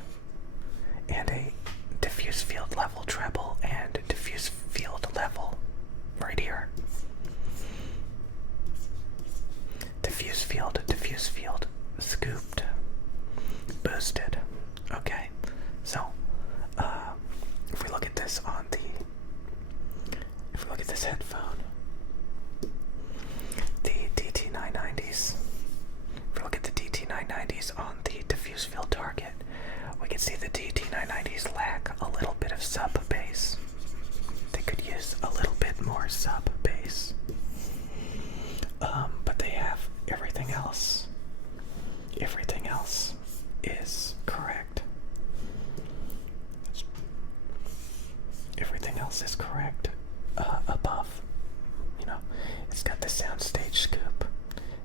and a diffuse field level treble, and diffuse field level right here. Diffuse field, scooped, boosted. Okay, so if we look at this headphone, the DT990s, if we look at the DT990s on the diffuse field target, we can see the DT990s lack a little bit of sub bass. They could use a little bit more sub bass. But they have everything else. Everything else is correct. Everything else is correct above. It's got the soundstage scoop.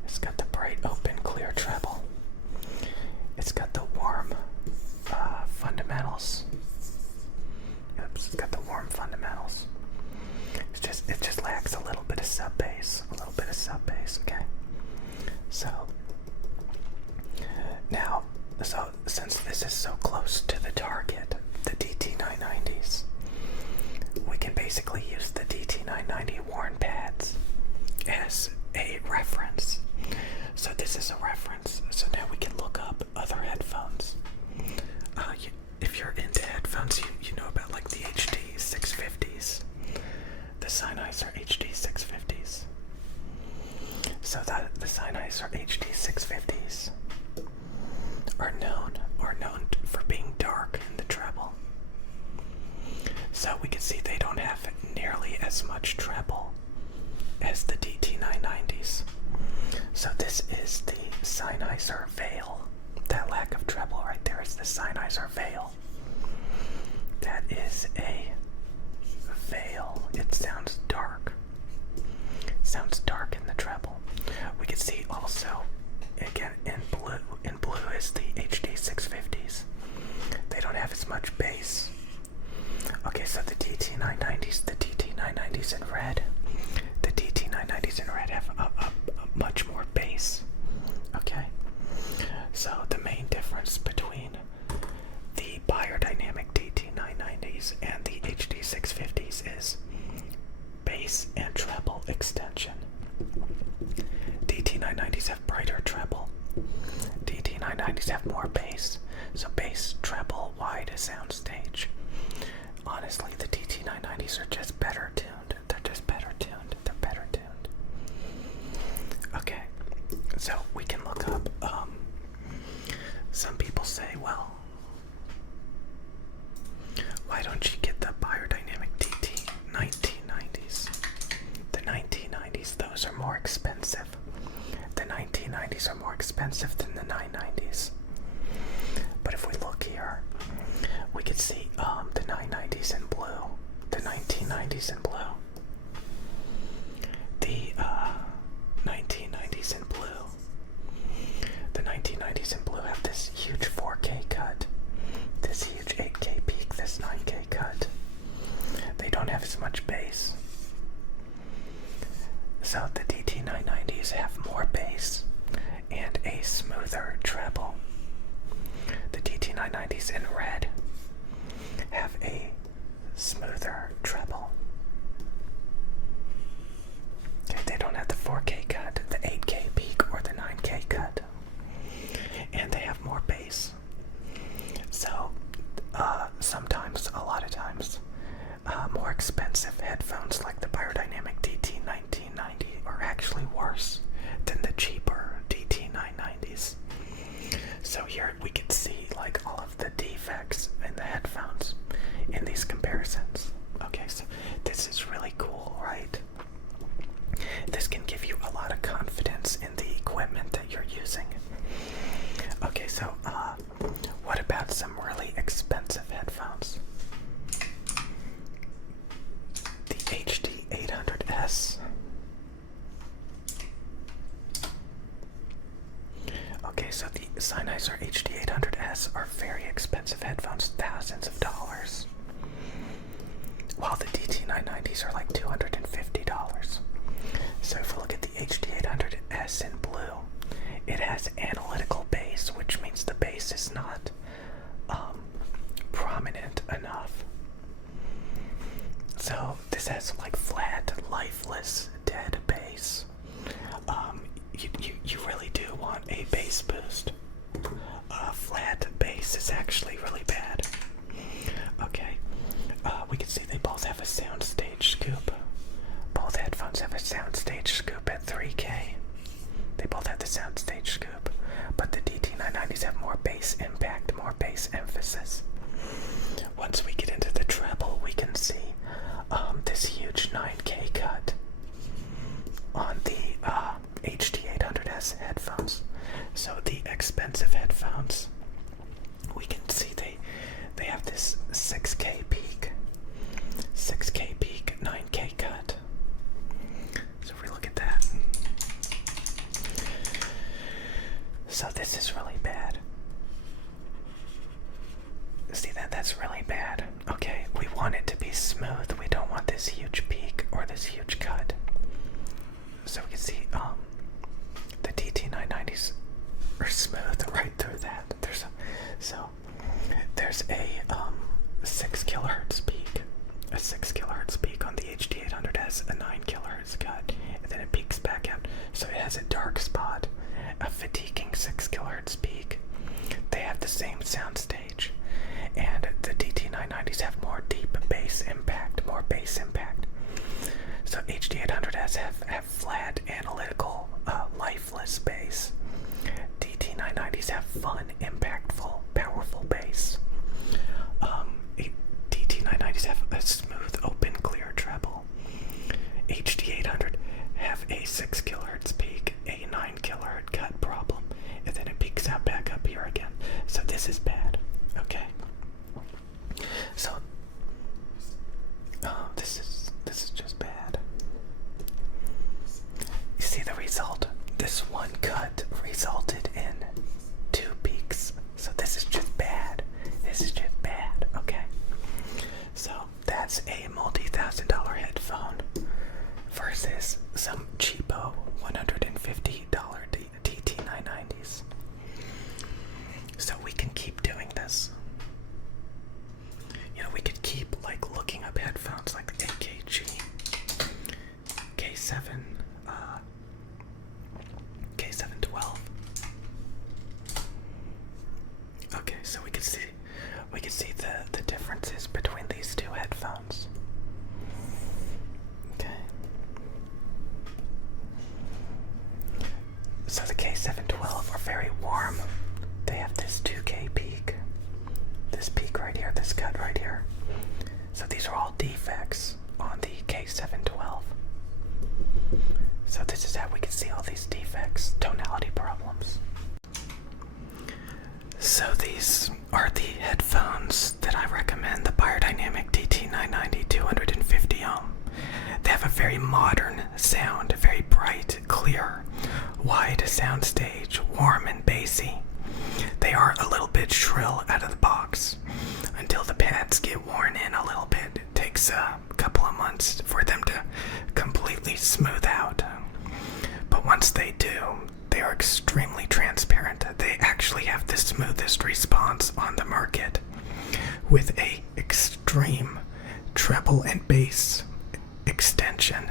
It's got the bright, open, clear treble. It's got the warm fundamentals. Oops, it's got the warm fundamentals. It just lacks a little bit of sub bass. Okay. So now, since this is so close to the target, the DT990s, we can basically use the DT990 worn pads as a reference. So this is a reference. So now we can look up other headphones. If you're into headphones, you know about like the HD 650s, the Sennheiser HD 650s. So the Sennheiser HD 650s are known for being dark in the treble. So we can see they don't have nearly as much treble as the DT990s. So this is the Sennheiser Veil. That lack of treble right there is the Sennheiser Veil. That is a Veil. It sounds dark. in red. The DT990s in red have a much more bass. Okay, so the main difference between the biodynamic DT990s and the HD650s is bass and treble extension. DT990s have brighter treble. DT990s have more bass, so bass, treble, wide soundstage. Honestly, the DT990s are just better tuned. They're just better tuned. They're better tuned. Okay, so we can look up, some people say, well, why don't you get the biodynamic DT1990s? The 1990s, those are more expensive. The 1990s are more expensive than the 990s. But if we look here, we can see the 990s in blue, the 1990s in blue, the 1990s in blue. The 1990s in blue have this huge 4K cut, this huge 8K peak, this 9K cut. They don't have as much bass. So the DT990s have more bass and a smoother treble. The DT990s in red have a smoother treble. Okay, they don't have the 4K cut, the 8K peak, or the 9K cut. And they have more bass. So, sometimes, a lot of times, more expensive headphones like the biodynamic DT1990 are actually worse than the cheaper DT990s. So here we can see like all of the defects in the headphones in these comparisons. Okay, so this is really cool, right? This can give you a lot of confidence in the equipment that you're using. Okay, so what about some really expensive headphones? The HD800S. Okay, so the Sennheiser HD800S are very expensive headphones, thousands of dollars. While the DT990s are like $250. So if we look at the HD800S in blue, it has analytical bass, which means the bass is not prominent enough. So this has like flat, lifeless, dead bass. You really do want a bass boost. Flat bass is actually really bad. Okay, we can see they both have a soundstage scoop. Both headphones have a soundstage scoop at 3K. They both have the soundstage scoop, but the DT990s have more bass impact, more bass emphasis. Once we get into the treble, we can see this huge 9K cut on the HD800S headphones. So the expensive headphones, we can see they have this 6K peak, 9K cut. So if we look at that, so this is really bad. See that's really bad. Okay, we want it to be smooth. We don't want this huge peak or this huge cut. So we can see the DT990s are smooth right through that. There's a 6 kilohertz peak, on the HD800S, a 9 kilohertz cut, and then it peaks back out. So it has a dark spot, a fatiguing 6 kilohertz peak. They have the same soundstage, and the DT990s have more deep bass impact, more bass impact. So HD800S have flat, analytical, lifeless bass. DT990s have fun, impactful, powerful bass. DT990s have a smooth, open, clear treble. HD800 have a 6 kilohertz peak, a 9 kilohertz cut problem, and then it peaks out back up here again. So this is bad. Okay. So this is just bad. You see the K7, K712. Okay, so we can see the differences between these two headphones. Okay. So the K712 are very warm. They have this 2K peak. This peak right here, this cut right here. So these are all defects on the K712. So this is how we can see all these defects, tonality problems. So these are the headphones that I recommend, the Biodynamic DT990 250 ohm. They have a very modern sound, very bright, clear, wide soundstage, warm and bassy. They are a little bit shrill out of the box until the pads get worn in a little bit. It takes a couple of months for them to completely smooth out. But once they do, they are extremely transparent. They actually have the smoothest response on the market with a extreme treble and bass extension.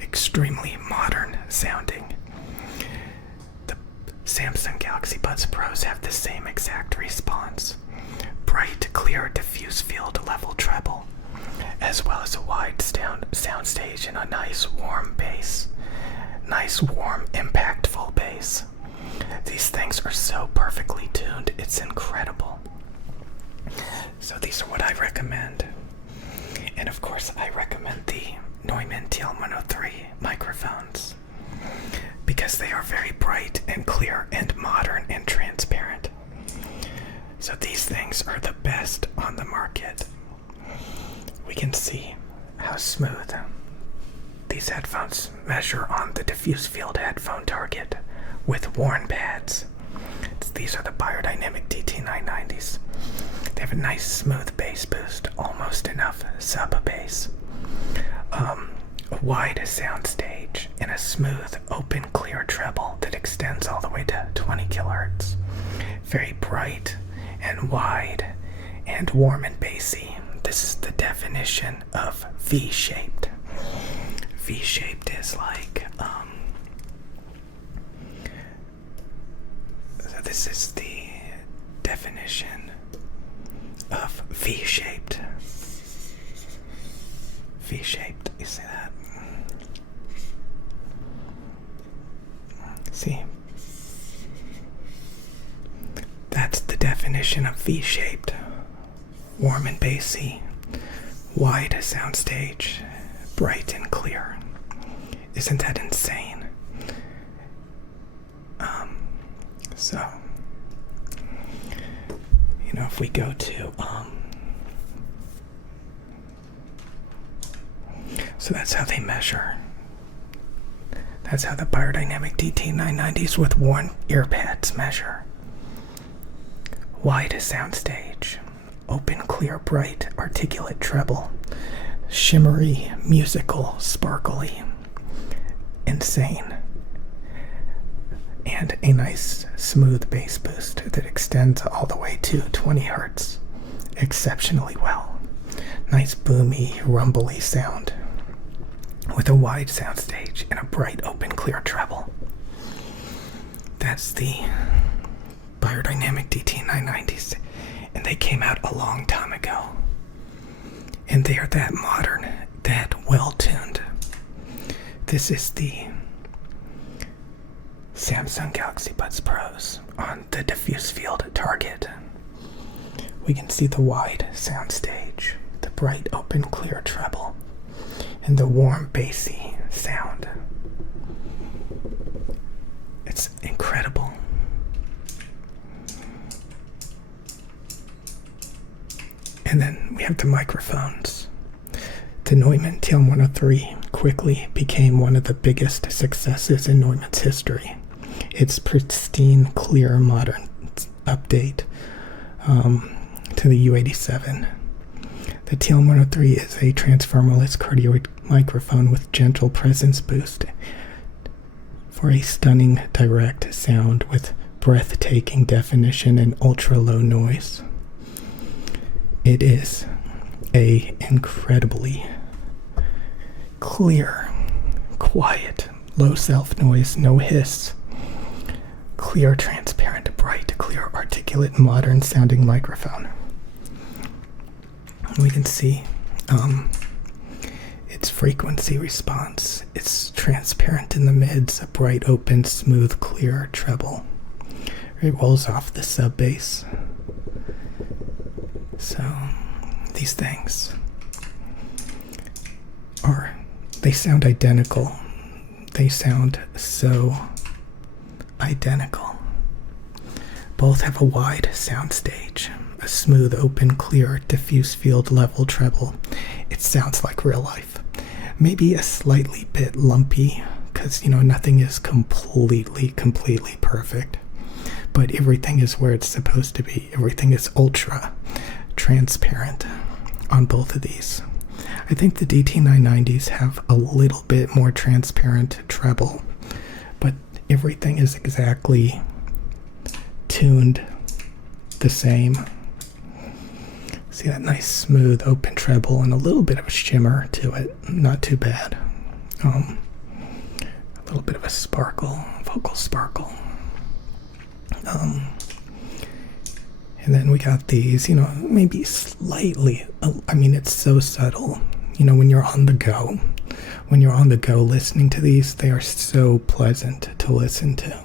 Extremely modern sounding. The Samsung Galaxy Buds Pros have the same exact response. Bright, clear, diffuse field level treble, as well as a wide soundstage and a nice warm bass. Nice, warm, impactful bass. These things are so perfectly tuned, it's incredible. So these are what I recommend. And of course, I recommend the Neumann TL103 microphones because they are very bright and clear and modern and transparent. So these things are the best on the market. We can see how smooth these headphones measure on the diffuse field headphone target with worn pads. These are the Biodynamic DT990s. They have a nice smooth bass boost, almost enough sub bass. A wide soundstage and a smooth, open, clear treble that extends all the way to 20 kilohertz. Very bright and wide and warm and bassy. This is the definition of V-shaped. V-shaped is like, so this is the definition of V-shaped. V-shaped, you see that? See? That's the definition of V-shaped. Warm and bassy, wide soundstage, bright and clear. Isn't that insane? So, you know, if we go to, so that's how they measure. That's how the Biodynamic DT990s with worn ear pads measure. Wide soundstage, open, clear, bright, articulate treble, shimmery, musical, sparkly, insane, and a nice smooth bass boost that extends all the way to 20 hertz exceptionally well. Nice boomy, rumbly sound with a wide soundstage and a bright, open, clear treble. That's the Biodynamic DT990s, and they came out a long time ago. And they are that modern, that well-tuned. This is the Samsung Galaxy Buds Pros on the diffuse field target. We can see the wide soundstage, the bright, open, clear treble, and the warm, bassy sound. It's incredible. And then we have the microphones. The Neumann TL103 quickly became one of the biggest successes in Neumann's history. Its pristine, clear, modern update to the U87. The TL103 is a transformerless cardioid microphone with gentle presence boost for a stunning direct sound with breathtaking definition and ultra-low noise. It is a incredibly clear, quiet, low self-noise, no hiss. Clear, transparent, bright, clear, articulate, modern-sounding microphone. We can see its frequency response. It's transparent in the mids, a bright, open, smooth, clear treble. It rolls off the sub bass. So these things they sound identical. They sound so identical. Both have a wide soundstage, a smooth, open, clear, diffuse field level treble. It sounds like real life. Maybe a slightly bit lumpy, because, nothing is completely perfect. But everything is where it's supposed to be. Everything is ultra transparent on both of these. I think the DT990s have a little bit more transparent treble, but everything is exactly tuned the same. See that nice smooth open treble and a little bit of a shimmer to it. Not too bad. A little bit of a sparkle, vocal sparkle. And then we got these, maybe slightly, it's so subtle. When you're on the go listening to these, they are so pleasant to listen to.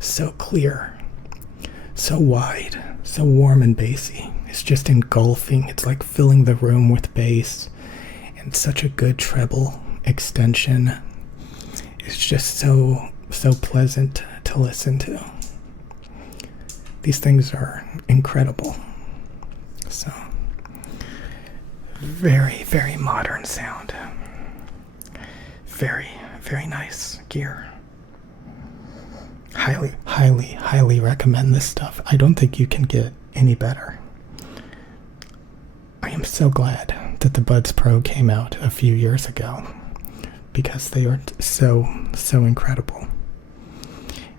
So clear, so wide, so warm and bassy. It's just engulfing. It's like filling the room with bass, and such a good treble extension. It's just so pleasant to listen to. These things are incredible. So, very modern sound. Very nice gear. Highly recommend this stuff. I don't think you can get any better. I am so glad that the Buds Pro came out a few years ago, because they are so incredible.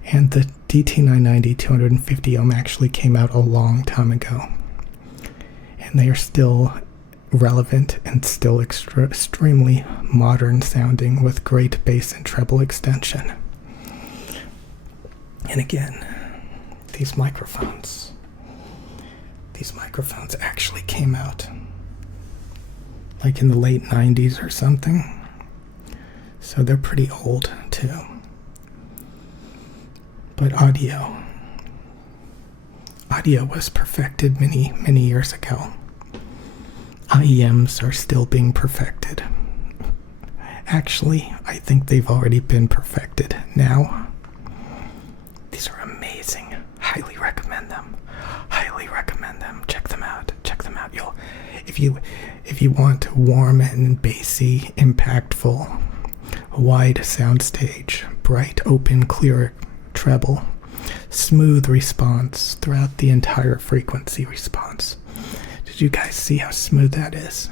And the DT990 250 ohm actually came out a long time ago, and they are still relevant and still extremely modern sounding, with great bass and treble extension. And again, these microphones actually came out like in the late 90s or something, so they're pretty old too. But audio was perfected many years ago. IEMs are still being perfected. Actually, I think they've already been perfected now. These are amazing. Highly recommend them. Check them out. If you want warm and bassy, impactful, wide soundstage, bright, open, clear treble, smooth response throughout the entire frequency response. Did you guys see how smooth that is?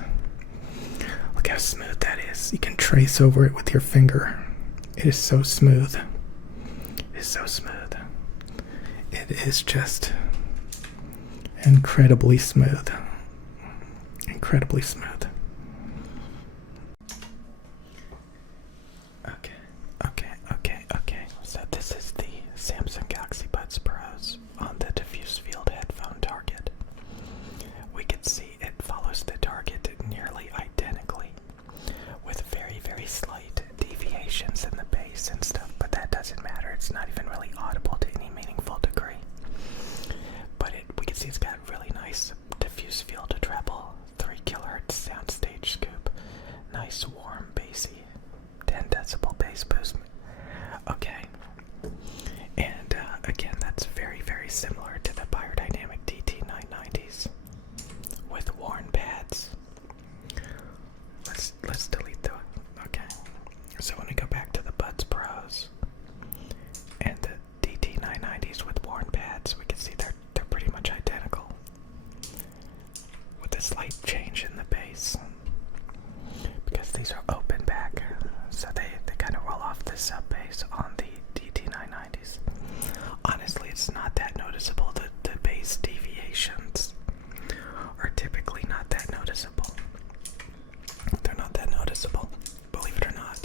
Look how smooth that is. You can trace over it with your finger. It is so smooth. It is just incredibly smooth. Okay. So this is the Samsung Galaxy Buds Pros on the diffuse field headphone target. We can see it follows the target nearly identically, with very slight deviations in the bass and stuff, but that doesn't matter. It's not even really audible to any meaningful degree. But we can see it's got really nice diffuse field treble, 3 kHz soundstage scoop, nice warm bassy 10 decibel bass boost. Okay. And again, that's very similar to the biodynamic DT990s with worn pads. Let's delete the. Okay. So when we go back to the Buds Pros and the DT990s with worn pads, we can see they're pretty much identical, with a slight change in the bass, because these are open back, so they kind of roll off the sub bass on the DT990s. Honestly, it's not that noticeable. The bass deviations are typically not that noticeable. They're not that noticeable, believe it or not.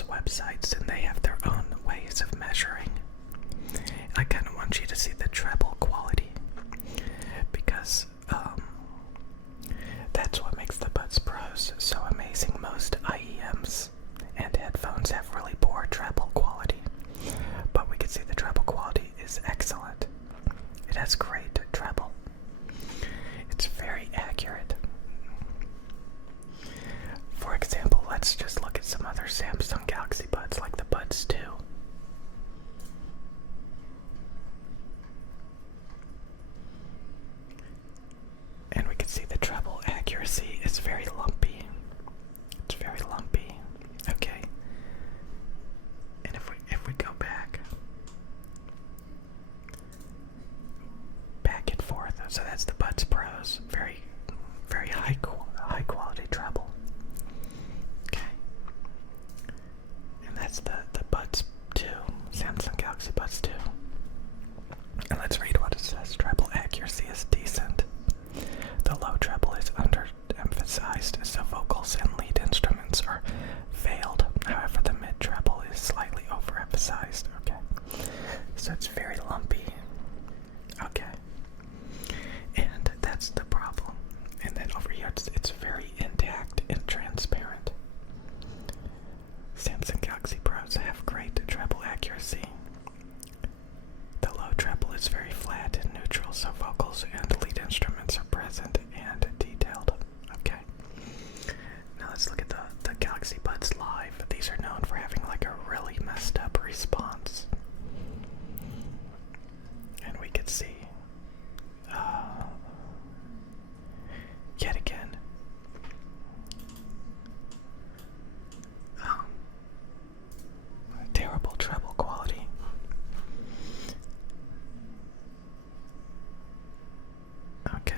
those websites and they have their own ways of measuring. I kind of want you to see the treble quality because that's what makes the Buds Pros so amazing. Most IEMs and headphones have really poor treble quality, but we can see the treble quality is excellent. It has great treble. It's very accurate. For example, let's just look at some other Samsung Galaxy Buds like the Buds 2. And we can see the treble accuracy is very lumpy. It's very lumpy. Okay. And if we go back and forth, so that's the Buds Pros, very high quality treble. Okay. And that's the Buds 2, Samsung Galaxy Buds 2. And let's read what it says. Treble accuracy is decent. The low treble is underemphasized, so vocals and lead instruments are veiled. However, the mid treble is slightly overemphasized. Okay. So it's very lumpy. Okay. And that's the problem. And then over here, it's very intact and transparent. Samsung Galaxy Pros have great treble accuracy. The low treble is very flat and neutral, so vocals and lead instruments are present and detailed. Okay. Now let's look at the Galaxy Buds Live. These are known for having like a really messed up response. And we could see yet again terrible treble quality. Okay.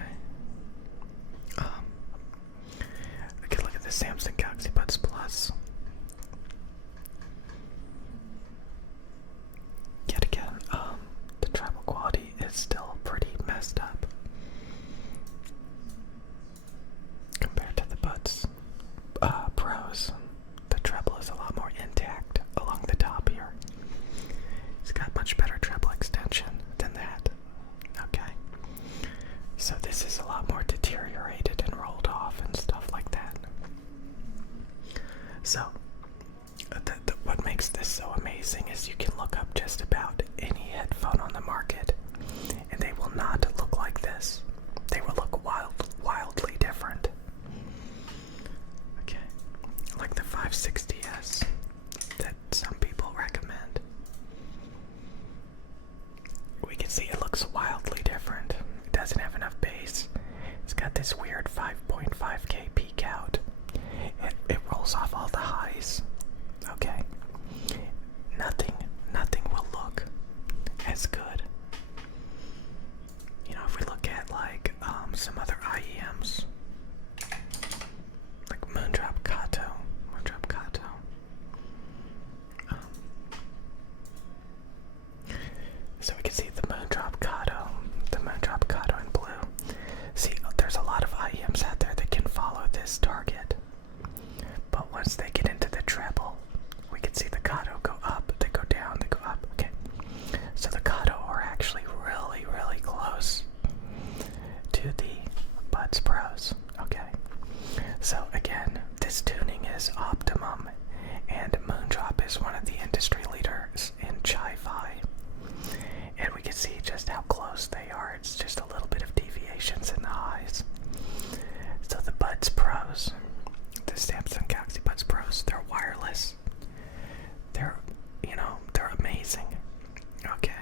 We can look at the Samsung Galaxy Buds Plus. Yet again, the treble quality is still pretty messed up compared to the Buds Pros. The treble is a lot more intact along the top here. It's got much better treble extension than that. Okay. So this is a lot more deteriorated and rolled off and stuff like that. So, what makes this so amazing is you can look up just about any headphone on the market, and they will not look like this. They will look wildly different. Okay, like the 560S that some people recommend. We can see it looks wildly different. It doesn't have enough bass. It's got this weird 5.5K peak out. It rolls off all the highs. Okay. Nothing will look as good. You know, if we look at like some other IEMs, like Moondrop Kato. So we can see the Moondrop Kato in blue. See, there's a lot of IEMs out there that can follow this target. But once they get into the treble, we can see the Kato go up, they go down, they go up. Okay. So the Kato are actually really, really close to the Buds Pros. Okay. So again, this tuning is optimum, and Moondrop is one of the industry leaders in Chi-Fi. And we can see just how close they are. It's just a little bit of deviations in the highs. So the Buds Pros, the Samsung Galaxy Buds Pros, they're wireless. They're amazing. Okay.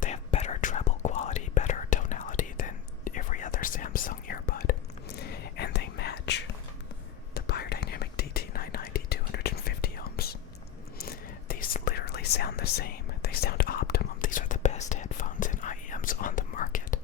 They have better treble quality, better tonality than every other Samsung earbud. And they match the Biodynamic DT990 250 ohms. These literally sound the same. They sound optimum. These are the best headphones and IEMs on the market.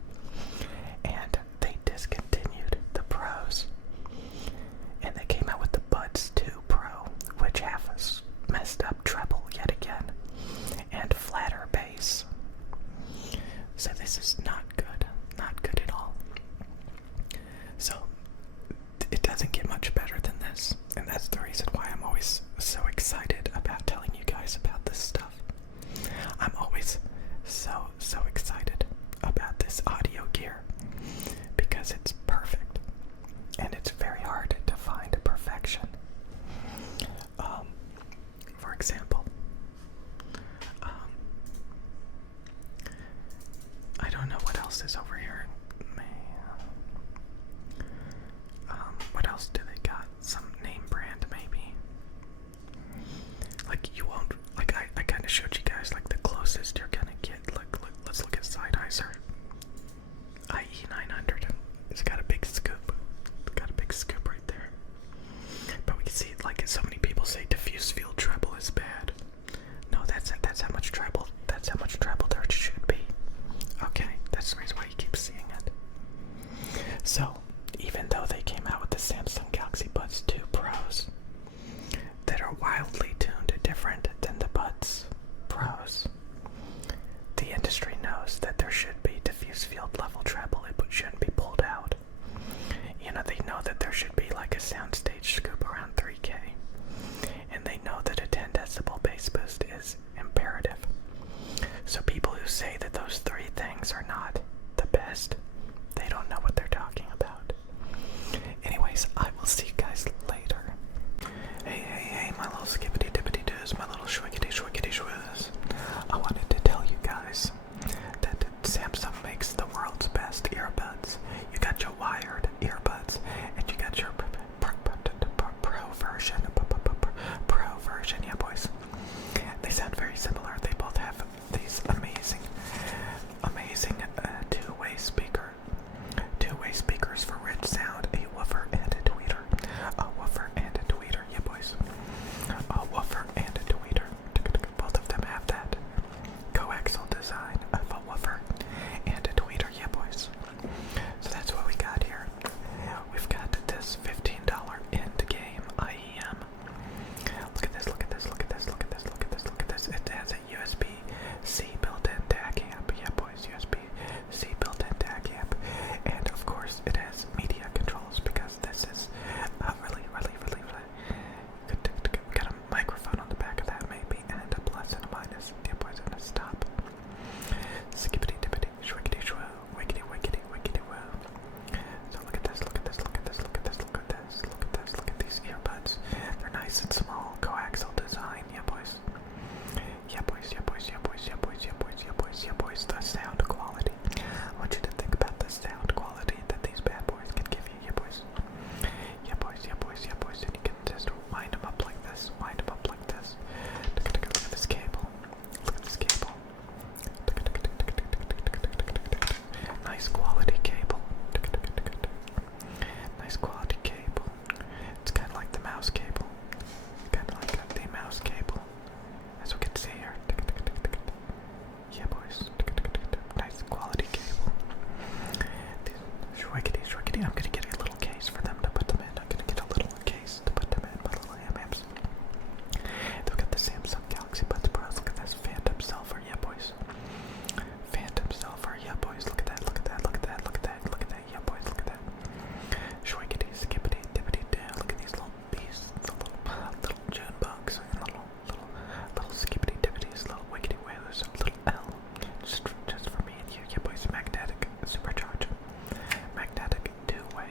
because it's perfect. And it's very hard to find perfection. For example, I don't know what else is over here. What else do they got? Some name brand, maybe. Like, you won't, like, I kind of showed you guys, like, the closest you're gonna get. Let's look at Sennheiser. IE900. It's got a big scoop. It's got a big scoop right there. But we can see, like, so many people say diffuse field treble is bad. No, that's how much treble. That's how much treble there should be. Okay, that's the reason why you keep seeing it. So, even though they came out with the Samsung Galaxy Buds 2 Pros that are wildly tuned different than the Buds Pros, the industry knows that there should be diffuse field level treble. It shouldn't be pulled out. You know, they know that there should be like a soundstage scoop around 3K. And they know that a 10 decibel bass boost is imperative. So people who say that those three things are not the best, they don't know what they're talking about. Anyways, I will see you guys later. Hey, my little skippity dippity doos, my little shwiggity shwiggity shwiz. I wanted to tell you guys that Samsung makes the world's best earbuds. You got your wired earbuds, and you got your pro version. Pro version, yeah, boys. They sound very similar. They both have these amazing two-way speakers for rich sound, a woofer and a tweeter. A woofer and a tweeter, yeah, boys. A woofer and a tweeter. Both of them have that coaxial design of a woofer and a tweeter, yeah, boys. So that's what we got here. We've got this $15 end-game IEM. Look at this, look at this, look at this, look at this, look at this, look at this. It has a USB-C built-in DAC amp. Yeah, boys, USB-C built-in DAC amp. And, of course, it has media controls because this is really good. We got a microphone on the back of that, maybe, and a plus and a minus. Yeah, boys, and a stop. Skippity-dippity, shwiggity-shwoo, wiggity-wiggity-wiggity-woo. So look at this, look at this, look at this, look at this, look at this, look at this, look at these earbuds. They're nice and small, coaxial design, yeah, boys. Yeah, boys, yeah, boys, yeah, boys, yeah, boys, yeah, boys, yeah, boys, yeah, boys. The sound quality. I want you to think about the sound quality that these bad boys can give you, yeah, boys. Yeah, boys, yeah, boys, yeah, boys. And you can just wind them up like this, wind them up like this. Look at this cable. Look at this cable. Nice quality cable. Nice quality cable. It's kind of like the mouse cable. Kind of like the mouse cable. As we can see here. Yeah, boys. Nice quality cable. Shwiggity. I'm gonna get a little case for them to put them in. I'm gonna get a little case to put them in. My little ham-hams. Look at the Samsung Galaxy Buds Pros. Look at this Phantom Silver. Yeah, boys. Phantom Silver. Yeah, boys. Look at that. Look at that. Look at that. Look at that. Look at that. Yeah, boys. Look at that. Shwiggity, skippity, dippity down. Look at these little beasts. The little June bugs. And little skippity dippities. Little wiggity whalers. Little L. Just for me and you. Yeah, boys. Magnetic supercharger. Magnetic two-way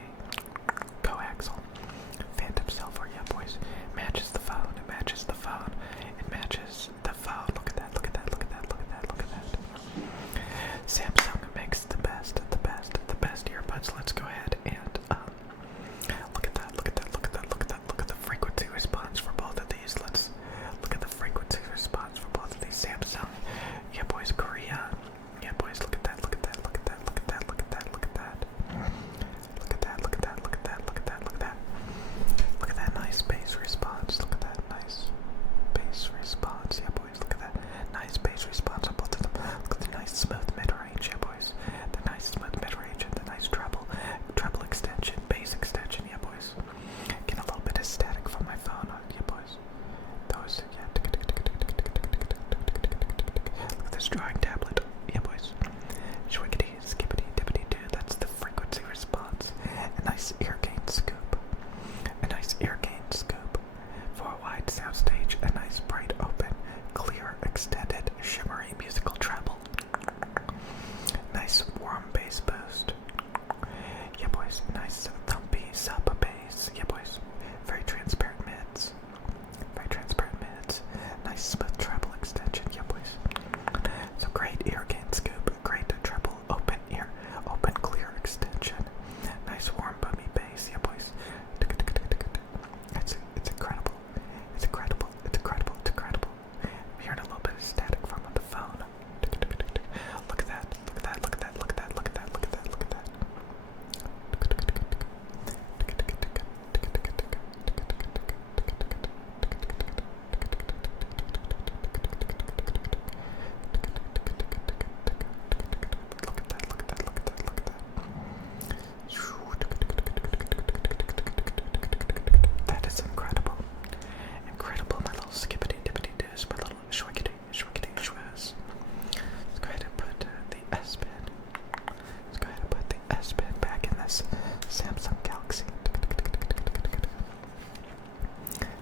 S-Pen back in this Samsung Galaxy.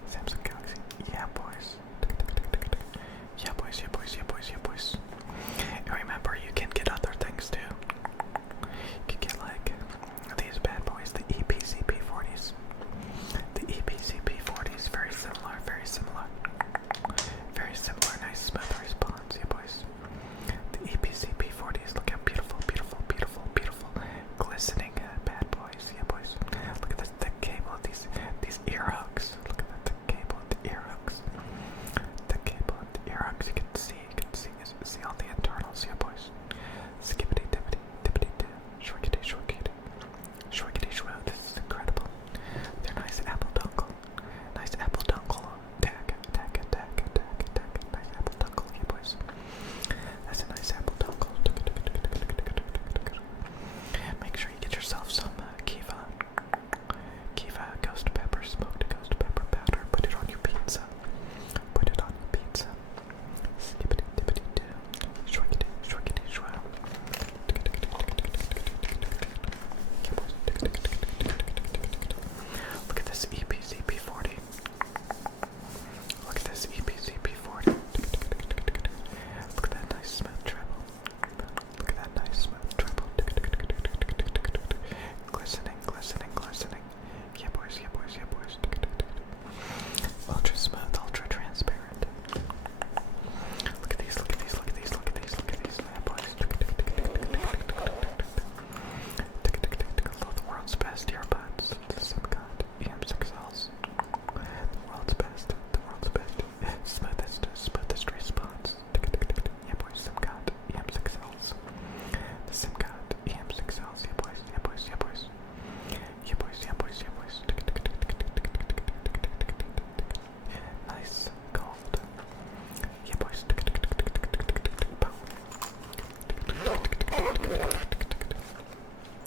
Samsung Galaxy. Yeah, boys. Yeah, boys, yeah, boys, yeah, boys, yeah, boys. And remember, you can get other things too. You can get like these bad boys, the EPCP40s. The EPCP40s, very similar, very similar. Very similar, nice smooth response, yeah, boys. The EPCP40s, look how beautiful, beautiful, beautiful, beautiful. Glistening bad boys, yeah, boys. Look at this thick cable, these ear hooks. Look at that thick cable and the ear hooks. The cable and the ear hooks, you can see all the internals, yeah, boys. Skippity dippity, dippity dip, shorkity shorkity. Shorkity shwoo, this is incredible. They're nice Apple dongle. Nice Apple dongle. Tag. Nice Apple dongle, yeah, boys. That's a nice Apple dongle. Make sure you get yourself some Kiva ghost pepper, smoked ghost pepper powder. Put it on your pizza. Put it on your pizza. Skippity dippity doo. Shorkity shwoo. Look at this EPCP40. Look at this EPCP40. Look at that nice smooth treble. Look at that nice smooth treble. Glistening, glistening, glistening. Yeah, boys, yeah, boys, yeah, boys. Ultra smooth, ultra transparent. Look at these, look at these, look at these, look at these, look at these. Yeah, boys. The world's best earbuds. The SimCod EM6Ls. The world's best. Smoothest response. Yeah, boys. SimCod EM6Ls. The SimCod EM6Ls. Yeah, boys. Yeah, boys. Yeah, boys. Yeah, boys. Yeah, boys. Yeah, boys. Nice. Cold. Yeah, boys.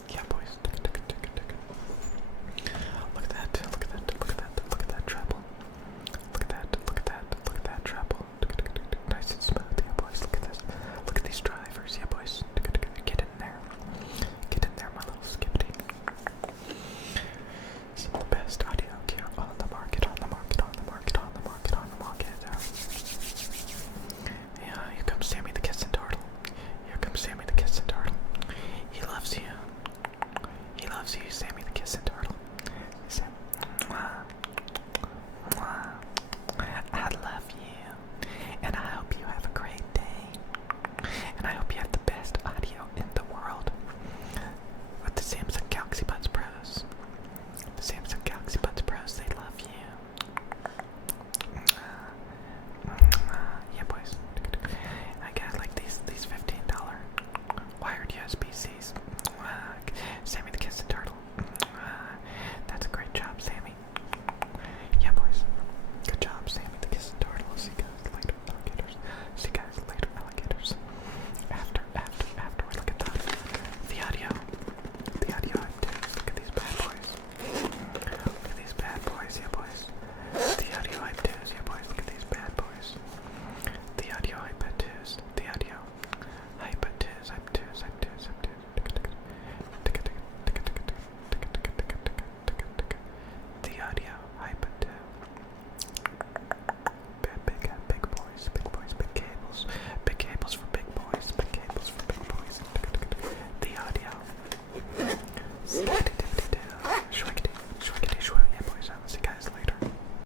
Yeah, boys. Look at that, look at that, look at that, look at that treble. Look at that, look at that, look at that treble. Nice and smooth, yeah, boys. Look at this. Look at these drivers, yeah, boys. Get in there. Get in there, my little skippity. Some of the best audio gear on the market, on the market, on the market, on the market, on the market. Yeah, here comes Sammy the Kissing Turtle. Here comes Sammy the Kissing Turtle. He loves you. He loves you, Sammy the Kissing Turtle. He said, mwah, mwah. I love you. And I hope you have a great day. And I hope you have the best audio in the world. With the Samsung Galaxy Buds Pros. The Samsung Galaxy Buds Pros, they love you. Yeah, boys. I got like these $15 wired USB-Cs. Sammy the Kissing Turtle. That's a great job, Sammy. Yeah, boys. Good job, Sammy the Kissing Turtle. See you guys later, alligators. See you guys later, alligators. After we look at the audio. The audio updates. Look at these bad boys. Look at these bad boys, yeah, boys. The audio updates, yeah, boys. Look at these bad boys. The audio hypotuz. The audio hypotuz. The audio hypotuz. Big boys, big cables. Big cables for big boys. Big cables for big boys. The audio.